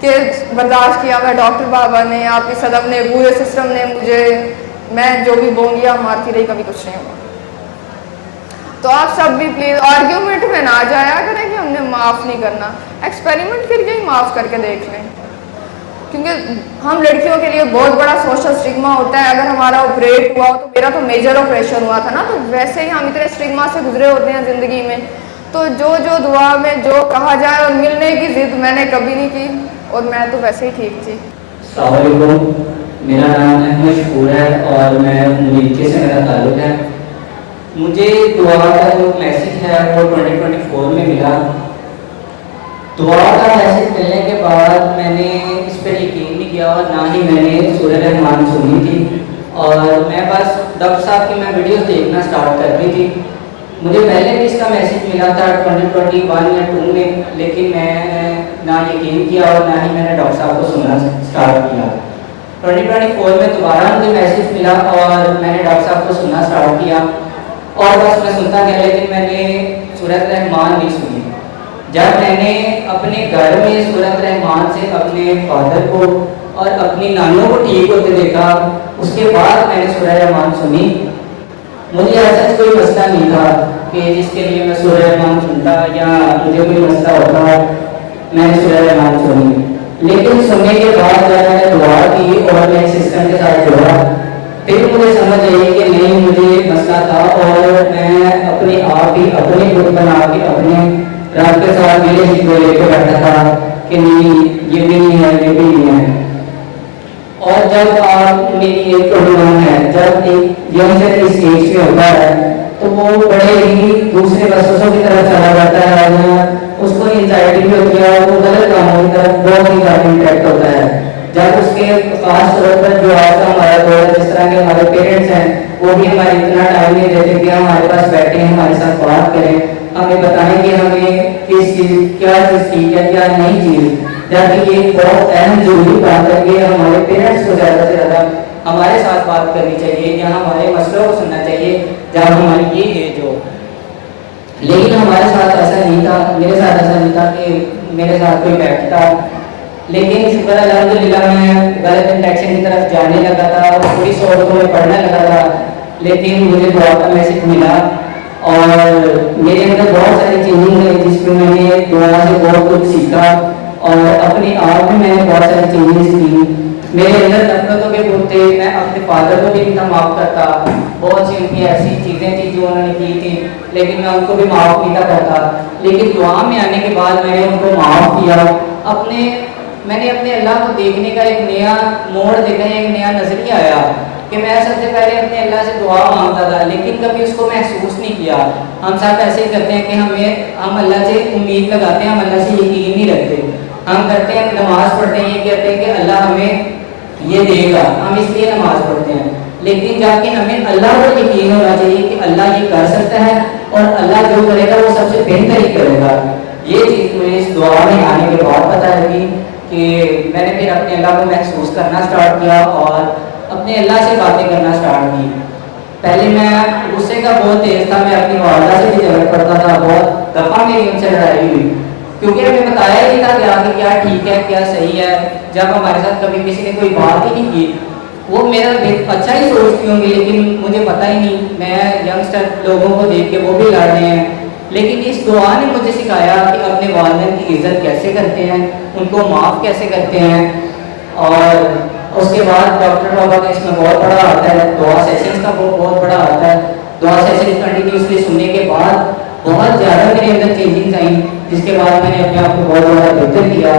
کہ برداشت کیا میں ڈاکٹر بابا نے, آپ کی صدم نے, پورے سسٹم نے مجھے, میں جو بھی بونگیاں مارتی رہی, کبھی کچھ نہیں ہوا. تو آپ سب بھی پلیز آرگیومنٹ میں نہ جایا کریں کہ ہم نے معاف نہیں کرنا, ایکسپیریمنٹ کر کے ہی معاف کر کے دیکھ لیں, کیونکہ ہم لڑکیوں کے لیے بہت بڑا سوشل سٹگما ہوتا ہے. اگر ہمارا آپریٹ ہوا تو میرا تو میجر آپریشن ہوا تھا نا, تو ویسے ہی ہم اتنے سٹگما سے گزرے ہوتے ہیں زندگی میں. تو جو دعا میں جو کہا جائے, اور ملنے کی ضد میں نے کبھی نہیں کی, اور میں تو ویسے ہی ٹھیک تھی. السلام علیکم, میرا نام احمد شکور ہے اور میں ملیچے سے میرا تعلق ہے. مجھے دعا کا جو میسیج ہے وہ 2024 میں ملا. دعا کا میسیج ملنے کے بعد میں نے اس پر یقین نہیں کیا, اور نہ ہی میں نے سورہ رحمان سنی تھی, اور میں بس ڈاکٹر صاحب کی میں ویڈیوز دیکھنا سٹارٹ کر دی تھی. مجھے پہلے بھی اس کا میسیج ملا تھا 2021 یا 2 میں, لیکن میں نہ یقین کیا اور نہ ہی میں نے ڈاکٹر صاحب کو سننا سٹارٹ کیا. 2024 میں دوبارہ مجھے میسیج ملا اور میں نے ڈاکٹر صاحب کو سننا سٹارٹ کیا, اور بس میں سنتا گیا, لیکن میں نے سورۃ رحمان نہیں سنی. جب میں نے اپنے گھر میں سورۃ رحمان سے اپنے فادر کو اور اپنی نانوں کو ٹھیک ہوتے دیکھا, اس کے بعد میں نے سورہ رحمان سنی. مجھے ایسا کوئی مسئلہ نہیں تھا کہ جس کے لیے میں سورہ رحمان سنتا یا مجھے کوئی مسئلہ ہوتا, میں نے سورہ رحمان سنی. لیکن سننے کے بعد جب میں نے دعا کی اور میں سسٹم کے ساتھ جڑا, پھر مجھے سمجھ آئی کہ نہیں مجھے مسئلہ تھا, اور میں اپنے آپ ہی اپنے خود بنا کے اپنے رب کے ساتھ میرے ہی کو لے کے بیٹھا تھا کہ نہیں یہ بھی نہیں ہے, یہ بھی نہیں ہے. اور جب آپ میری ایک پروگرام ہے, جب ایک ینگر اس ایج میں ہوتا ہے تو وہ بڑے ہی دوسرے وسوسوں کی طرف چلا جاتا ہے, اس کو انزائٹی بھی ہوتی ہے, وہ غلط کاموں کی طرف بہت ہی زیادہ امپیکٹ ہوتا ہے. جب اس کے خاص طور پر جو آج کا ہمارا دور ہے, جس طرح کے ہمارے پیرنٹس ہیں وہ بھی ہمارے اتنا ٹائم نہیں دیتے کہ ہمارے پاس بیٹھیں ہمارے ساتھ بات کریں, ہمیں بتائیں کہ ہمیں کس چیز کیا چیز ٹھیک ہے کیا نہیں چیز. جبکہ یہ ایک بہت اہم ضروری بات ہے کہ ہمارے پیرنٹس کو زیادہ سے زیادہ ہمارے ساتھ بات کرنی چاہیے یا ہمارے مسئلوں کو سننا چاہیے جب ہماری یہ ایج ہو. لیکن ہمارے ساتھ ایسا نہیں تھا, میرے ساتھ ایسا نہیں تھا کہ میرے ساتھ کوئی بیٹھتا. لیکن شکر الحمدللہ میں غلط انٹیکشن کی طرف جانے لگا تھا, تھوڑی صورتوں میں پڑھنے لگا تھا, لیکن مجھے دعا کا میسیج ملا اور میرے اندر بہت ساری چیزیں ہیں جس میں میں نے دعا سے بہت کچھ سیکھا, اور اپنے آپ میں نے بہت ساری چیزیں سیکھی. میرے اندر نفرتوں کے بت تھے, میں اپنے فادر کو بھی اتنا معاف کرتا, بہت سی ان کی ایسی چیزیں تھیں جو انہوں نے کی تھی لیکن میں ان کو بھی معاف نہیں کرتا. لیکن دعا میں آنے کے بعد میں نے ان کو معاف کیا. میں نے اپنے اللہ کو دیکھنے کا ایک نیا موڑ دیکھا, ایک نیا نظریہ آیا کہ میں سب سے پہلے اپنے اللہ سے دعا مانگتا تھا لیکن کبھی اس کو محسوس نہیں کیا. ہم ساتھ ایسے ہی کرتے ہیں کہ ہم اللہ سے امید لگاتے ہیں, ہم اللہ سے یقین نہیں رکھتے. ہم کرتے ہیں نماز پڑھتے ہیں, یہ کہتے ہیں کہ اللہ ہمیں یہ دے گا, ہم اس لیے نماز پڑھتے ہیں. لیکن جا کے ہمیں اللہ پر یقین ہونا چاہیے کہ اللہ یہ کر سکتا ہے اور اللہ جو کرے گا وہ سب سے بہتر ہی کرے گا. یہ چیز مجھے اس دعا میں آنے کے بعد پتہ لگی کہ میں نے پھر اپنے اللہ کو محسوس کرنا سٹارٹ کیا اور اپنے اللہ سے باتیں کرنا سٹارٹ کی. پہلے میں غصے کا بہت تیز تھا, میں اپنی والدہ سے بھی جھگڑ پڑتا تھا, بہت دفعہ میری ان سے لڑائی ہوئی کیونکہ ہمیں بتایا ہی تھا کہ کیا ٹھیک ہے کیا صحیح ہے. جب ہمارے ساتھ کبھی کسی نے کوئی بات ہی نہیں کی, وہ میرا اچھا ہی سوچتی ہوں گی لیکن مجھے پتہ ہی نہیں, میں ینگسٹر لوگوں کو دیکھ کے وہ بھی لڑ رہے ہیں. لیکن اس دعا نے مجھے سکھایا کہ اپنے والدین کی عزت کیسے کرتے ہیں, ان کو معاف کیسے کرتے ہیں. اور اس کے بعد ڈاکٹر بابا کا اس میں بہت بڑا آتا ہے, دعا سیشنز کا بہت بڑا آتا ہے. دعا سیشن کنٹینیوسلی سننے کے بعد بہت زیادہ میرے اندر چینجنگز آئیں, جس کے بعد میں نے اپنے آپ کو بہت زیادہ بہتر کیا.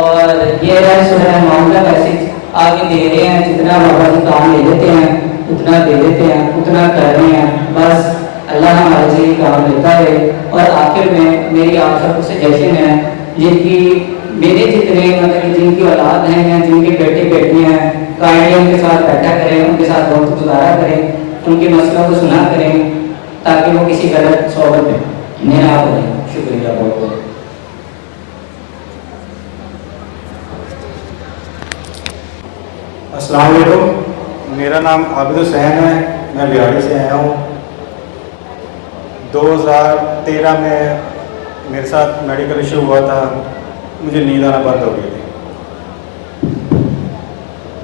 اور یہ ہے سورہ رحمان کا میسیج آگے دے رہے ہیں, جتنا بابا جی کام لے لیتے ہیں اتنا دے دیتے ہیں, اتنا کر رہے ہیں. بس اللہ ہمارے سے یہ کام لیتا ہے. اور آخر میں میری آپ سب کو سجیشن ہے, جن کی میرے جتنے مطلب جن کی اولاد ہیں, جن کے بیٹے بیٹیاں ہیں, کائنڈلی ان کے ساتھ بیٹھا کریں, ان کے ساتھ وقت گزارا کریں, ان کے مسئلوں کو سنا کریں تاکہ وہ کسی غلط صحبت میں نہ پڑیں. شکریہ بہت بہت. السلام علیکم, میرا نام عابد حسین ہے, میں بہاڑی سے آیا ہوں. 2013 میں میرے ساتھ میڈیکل ایشو ہوا تھا, مجھے نیند آنا بند ہو گئی تھی.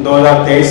2023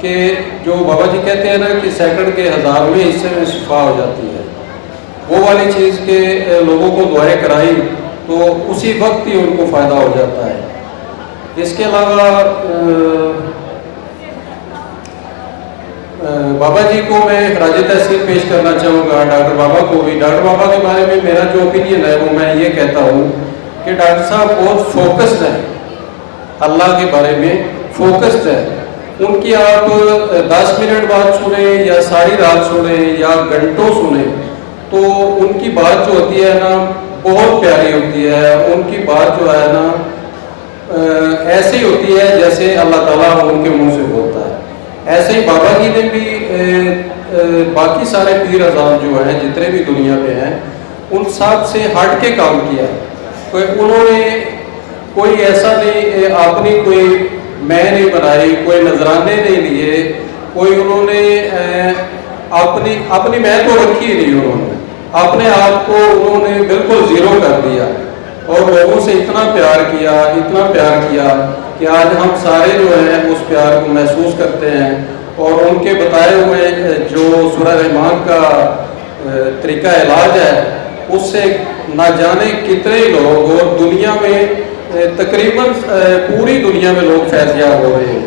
کہ جو بابا جی کہتے ہیں نا کہ سیکنڈ کے 1000ویں حصے میں شفا ہو جاتی ہے، وہ والی چیز کے لوگوں کو دعائیں کرائی تو اسی وقت ہی ان کو فائدہ ہو جاتا ہے۔ اس کے علاوہ بابا جی کو میں خراج تحسین پیش کرنا چاہوں گا، ڈاکٹر بابا کو بھی۔ ڈاکٹر بابا کے بارے میں میرا جو اوپینین ہے وہ میں یہ کہتا ہوں کہ ڈاکٹر صاحب بہت فوکسڈ ہیں، اللہ کے بارے میں فوکسڈ ہے۔ ان کی آپ 10 منٹ بات سنیں یا ساری رات سنیں یا گھنٹوں سنیں تو ان کی بات جو ہوتی ہے نا بہت پیاری ہوتی ہے۔ ان کی بات جو ہے نا ایسی ہوتی ہے جیسے اللہ تعالیٰ ان کے منہ سے بولتا ہے۔ ایسے ہی بابا جی نے بھی باقی سارے پیر اعظام جو ہیں جتنے بھی دنیا پہ ہیں ان سب سے ہٹ کے کام کیا ہے۔ انہوں نے کوئی ایسا نہیں اپنی کوئی میں نہیں بنائی، کوئی نذرانے نہیں لیے، کوئی انہوں نے اپنی میں تو رکھی نہیں، انہوں نے اپنے آپ کو انہوں نے بالکل زیرو کر دیا اور لوگوں سے اتنا پیار کیا کہ آج ہم سارے جو ہیں اس پیار کو محسوس کرتے ہیں۔ اور ان کے بتائے ہوئے جو سورہ رحمان کا طریقہ علاج ہے اس سے نہ جانے کتنے لوگ اور دنیا میں تقریباً پوری دنیا میں لوگ فیض یاب ہو رہے ہیں۔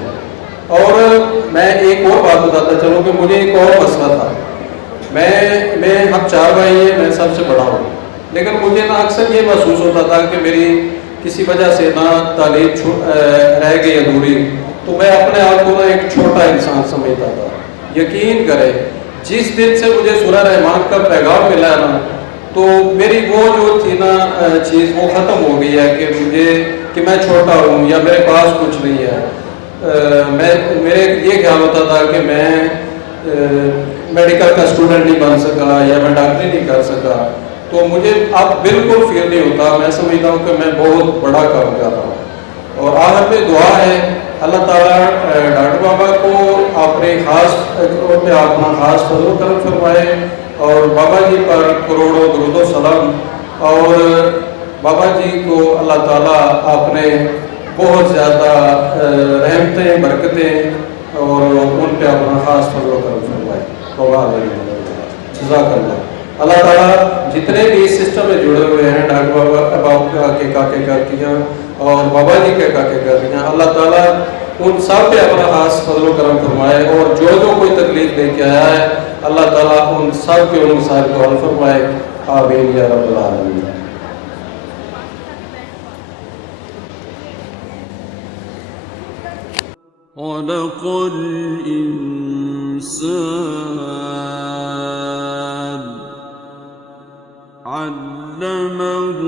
اور میں ایک اور بات بتاتا چلوں کہ مجھے ایک اور مسئلہ تھا، میں ہم 4 بھائی ہیں، میں سب سے بڑا ہوں، لیکن مجھے نہ اکثر یہ محسوس ہوتا تھا کہ میری کسی وجہ سے نہ تعلیم رہ گئی ادھوری، تو میں اپنے آپ کو ایک چھوٹا انسان سمجھتا تھا۔ یقین کرے جس دن سے مجھے سورہ رحمان کا پیغام ملا ہے نا تو میری وہ جو تھی نا چیز وہ ختم ہو گئی ہے کہ میں چھوٹا ہوں یا میرے پاس کچھ نہیں ہے۔ میرے یہ خیال ہوتا تھا کہ میں میڈیکل کا اسٹوڈنٹ نہیں بن سکا یا میں ڈاکٹری نہیں کر سکا، تو مجھے اب بالکل فیل نہیں ہوتا، میں سمجھتا ہوں کہ میں بہت بڑا کام کر رہا ہوں۔ اور آخر میں دعا ہے اللہ تعالیٰ ڈاکٹر بابا کو اپنے اپنا خاص فضل و کرم فرمائے اور بابا جی پر کروڑوں درود و سلام، اور بابا جی کو اللہ تعالیٰ اپنے بہت زیادہ رحمتیں برکتیں اور ان پہ اپنا خاص فضل و کرم فرمائے۔ جزاک اللہ۔ اللہ تعالیٰ جتنے بھی اس سسٹم میں جڑے ہوئے ہیں ڈاکٹر بابا کے کاکے کاکیاں اور بابا جی کے کاکے کاکیاں، اللہ تعالیٰ ان سب پہ اپنا خاص فضل و کرم فرمائے، اور جو کوئی تکلیف لے کے آیا ہے اللہ تعالیٰ ان سب کے ان مسائل کو حل فرمائے۔ آمین یا رب العالمین۔ خلق الإنسان علمه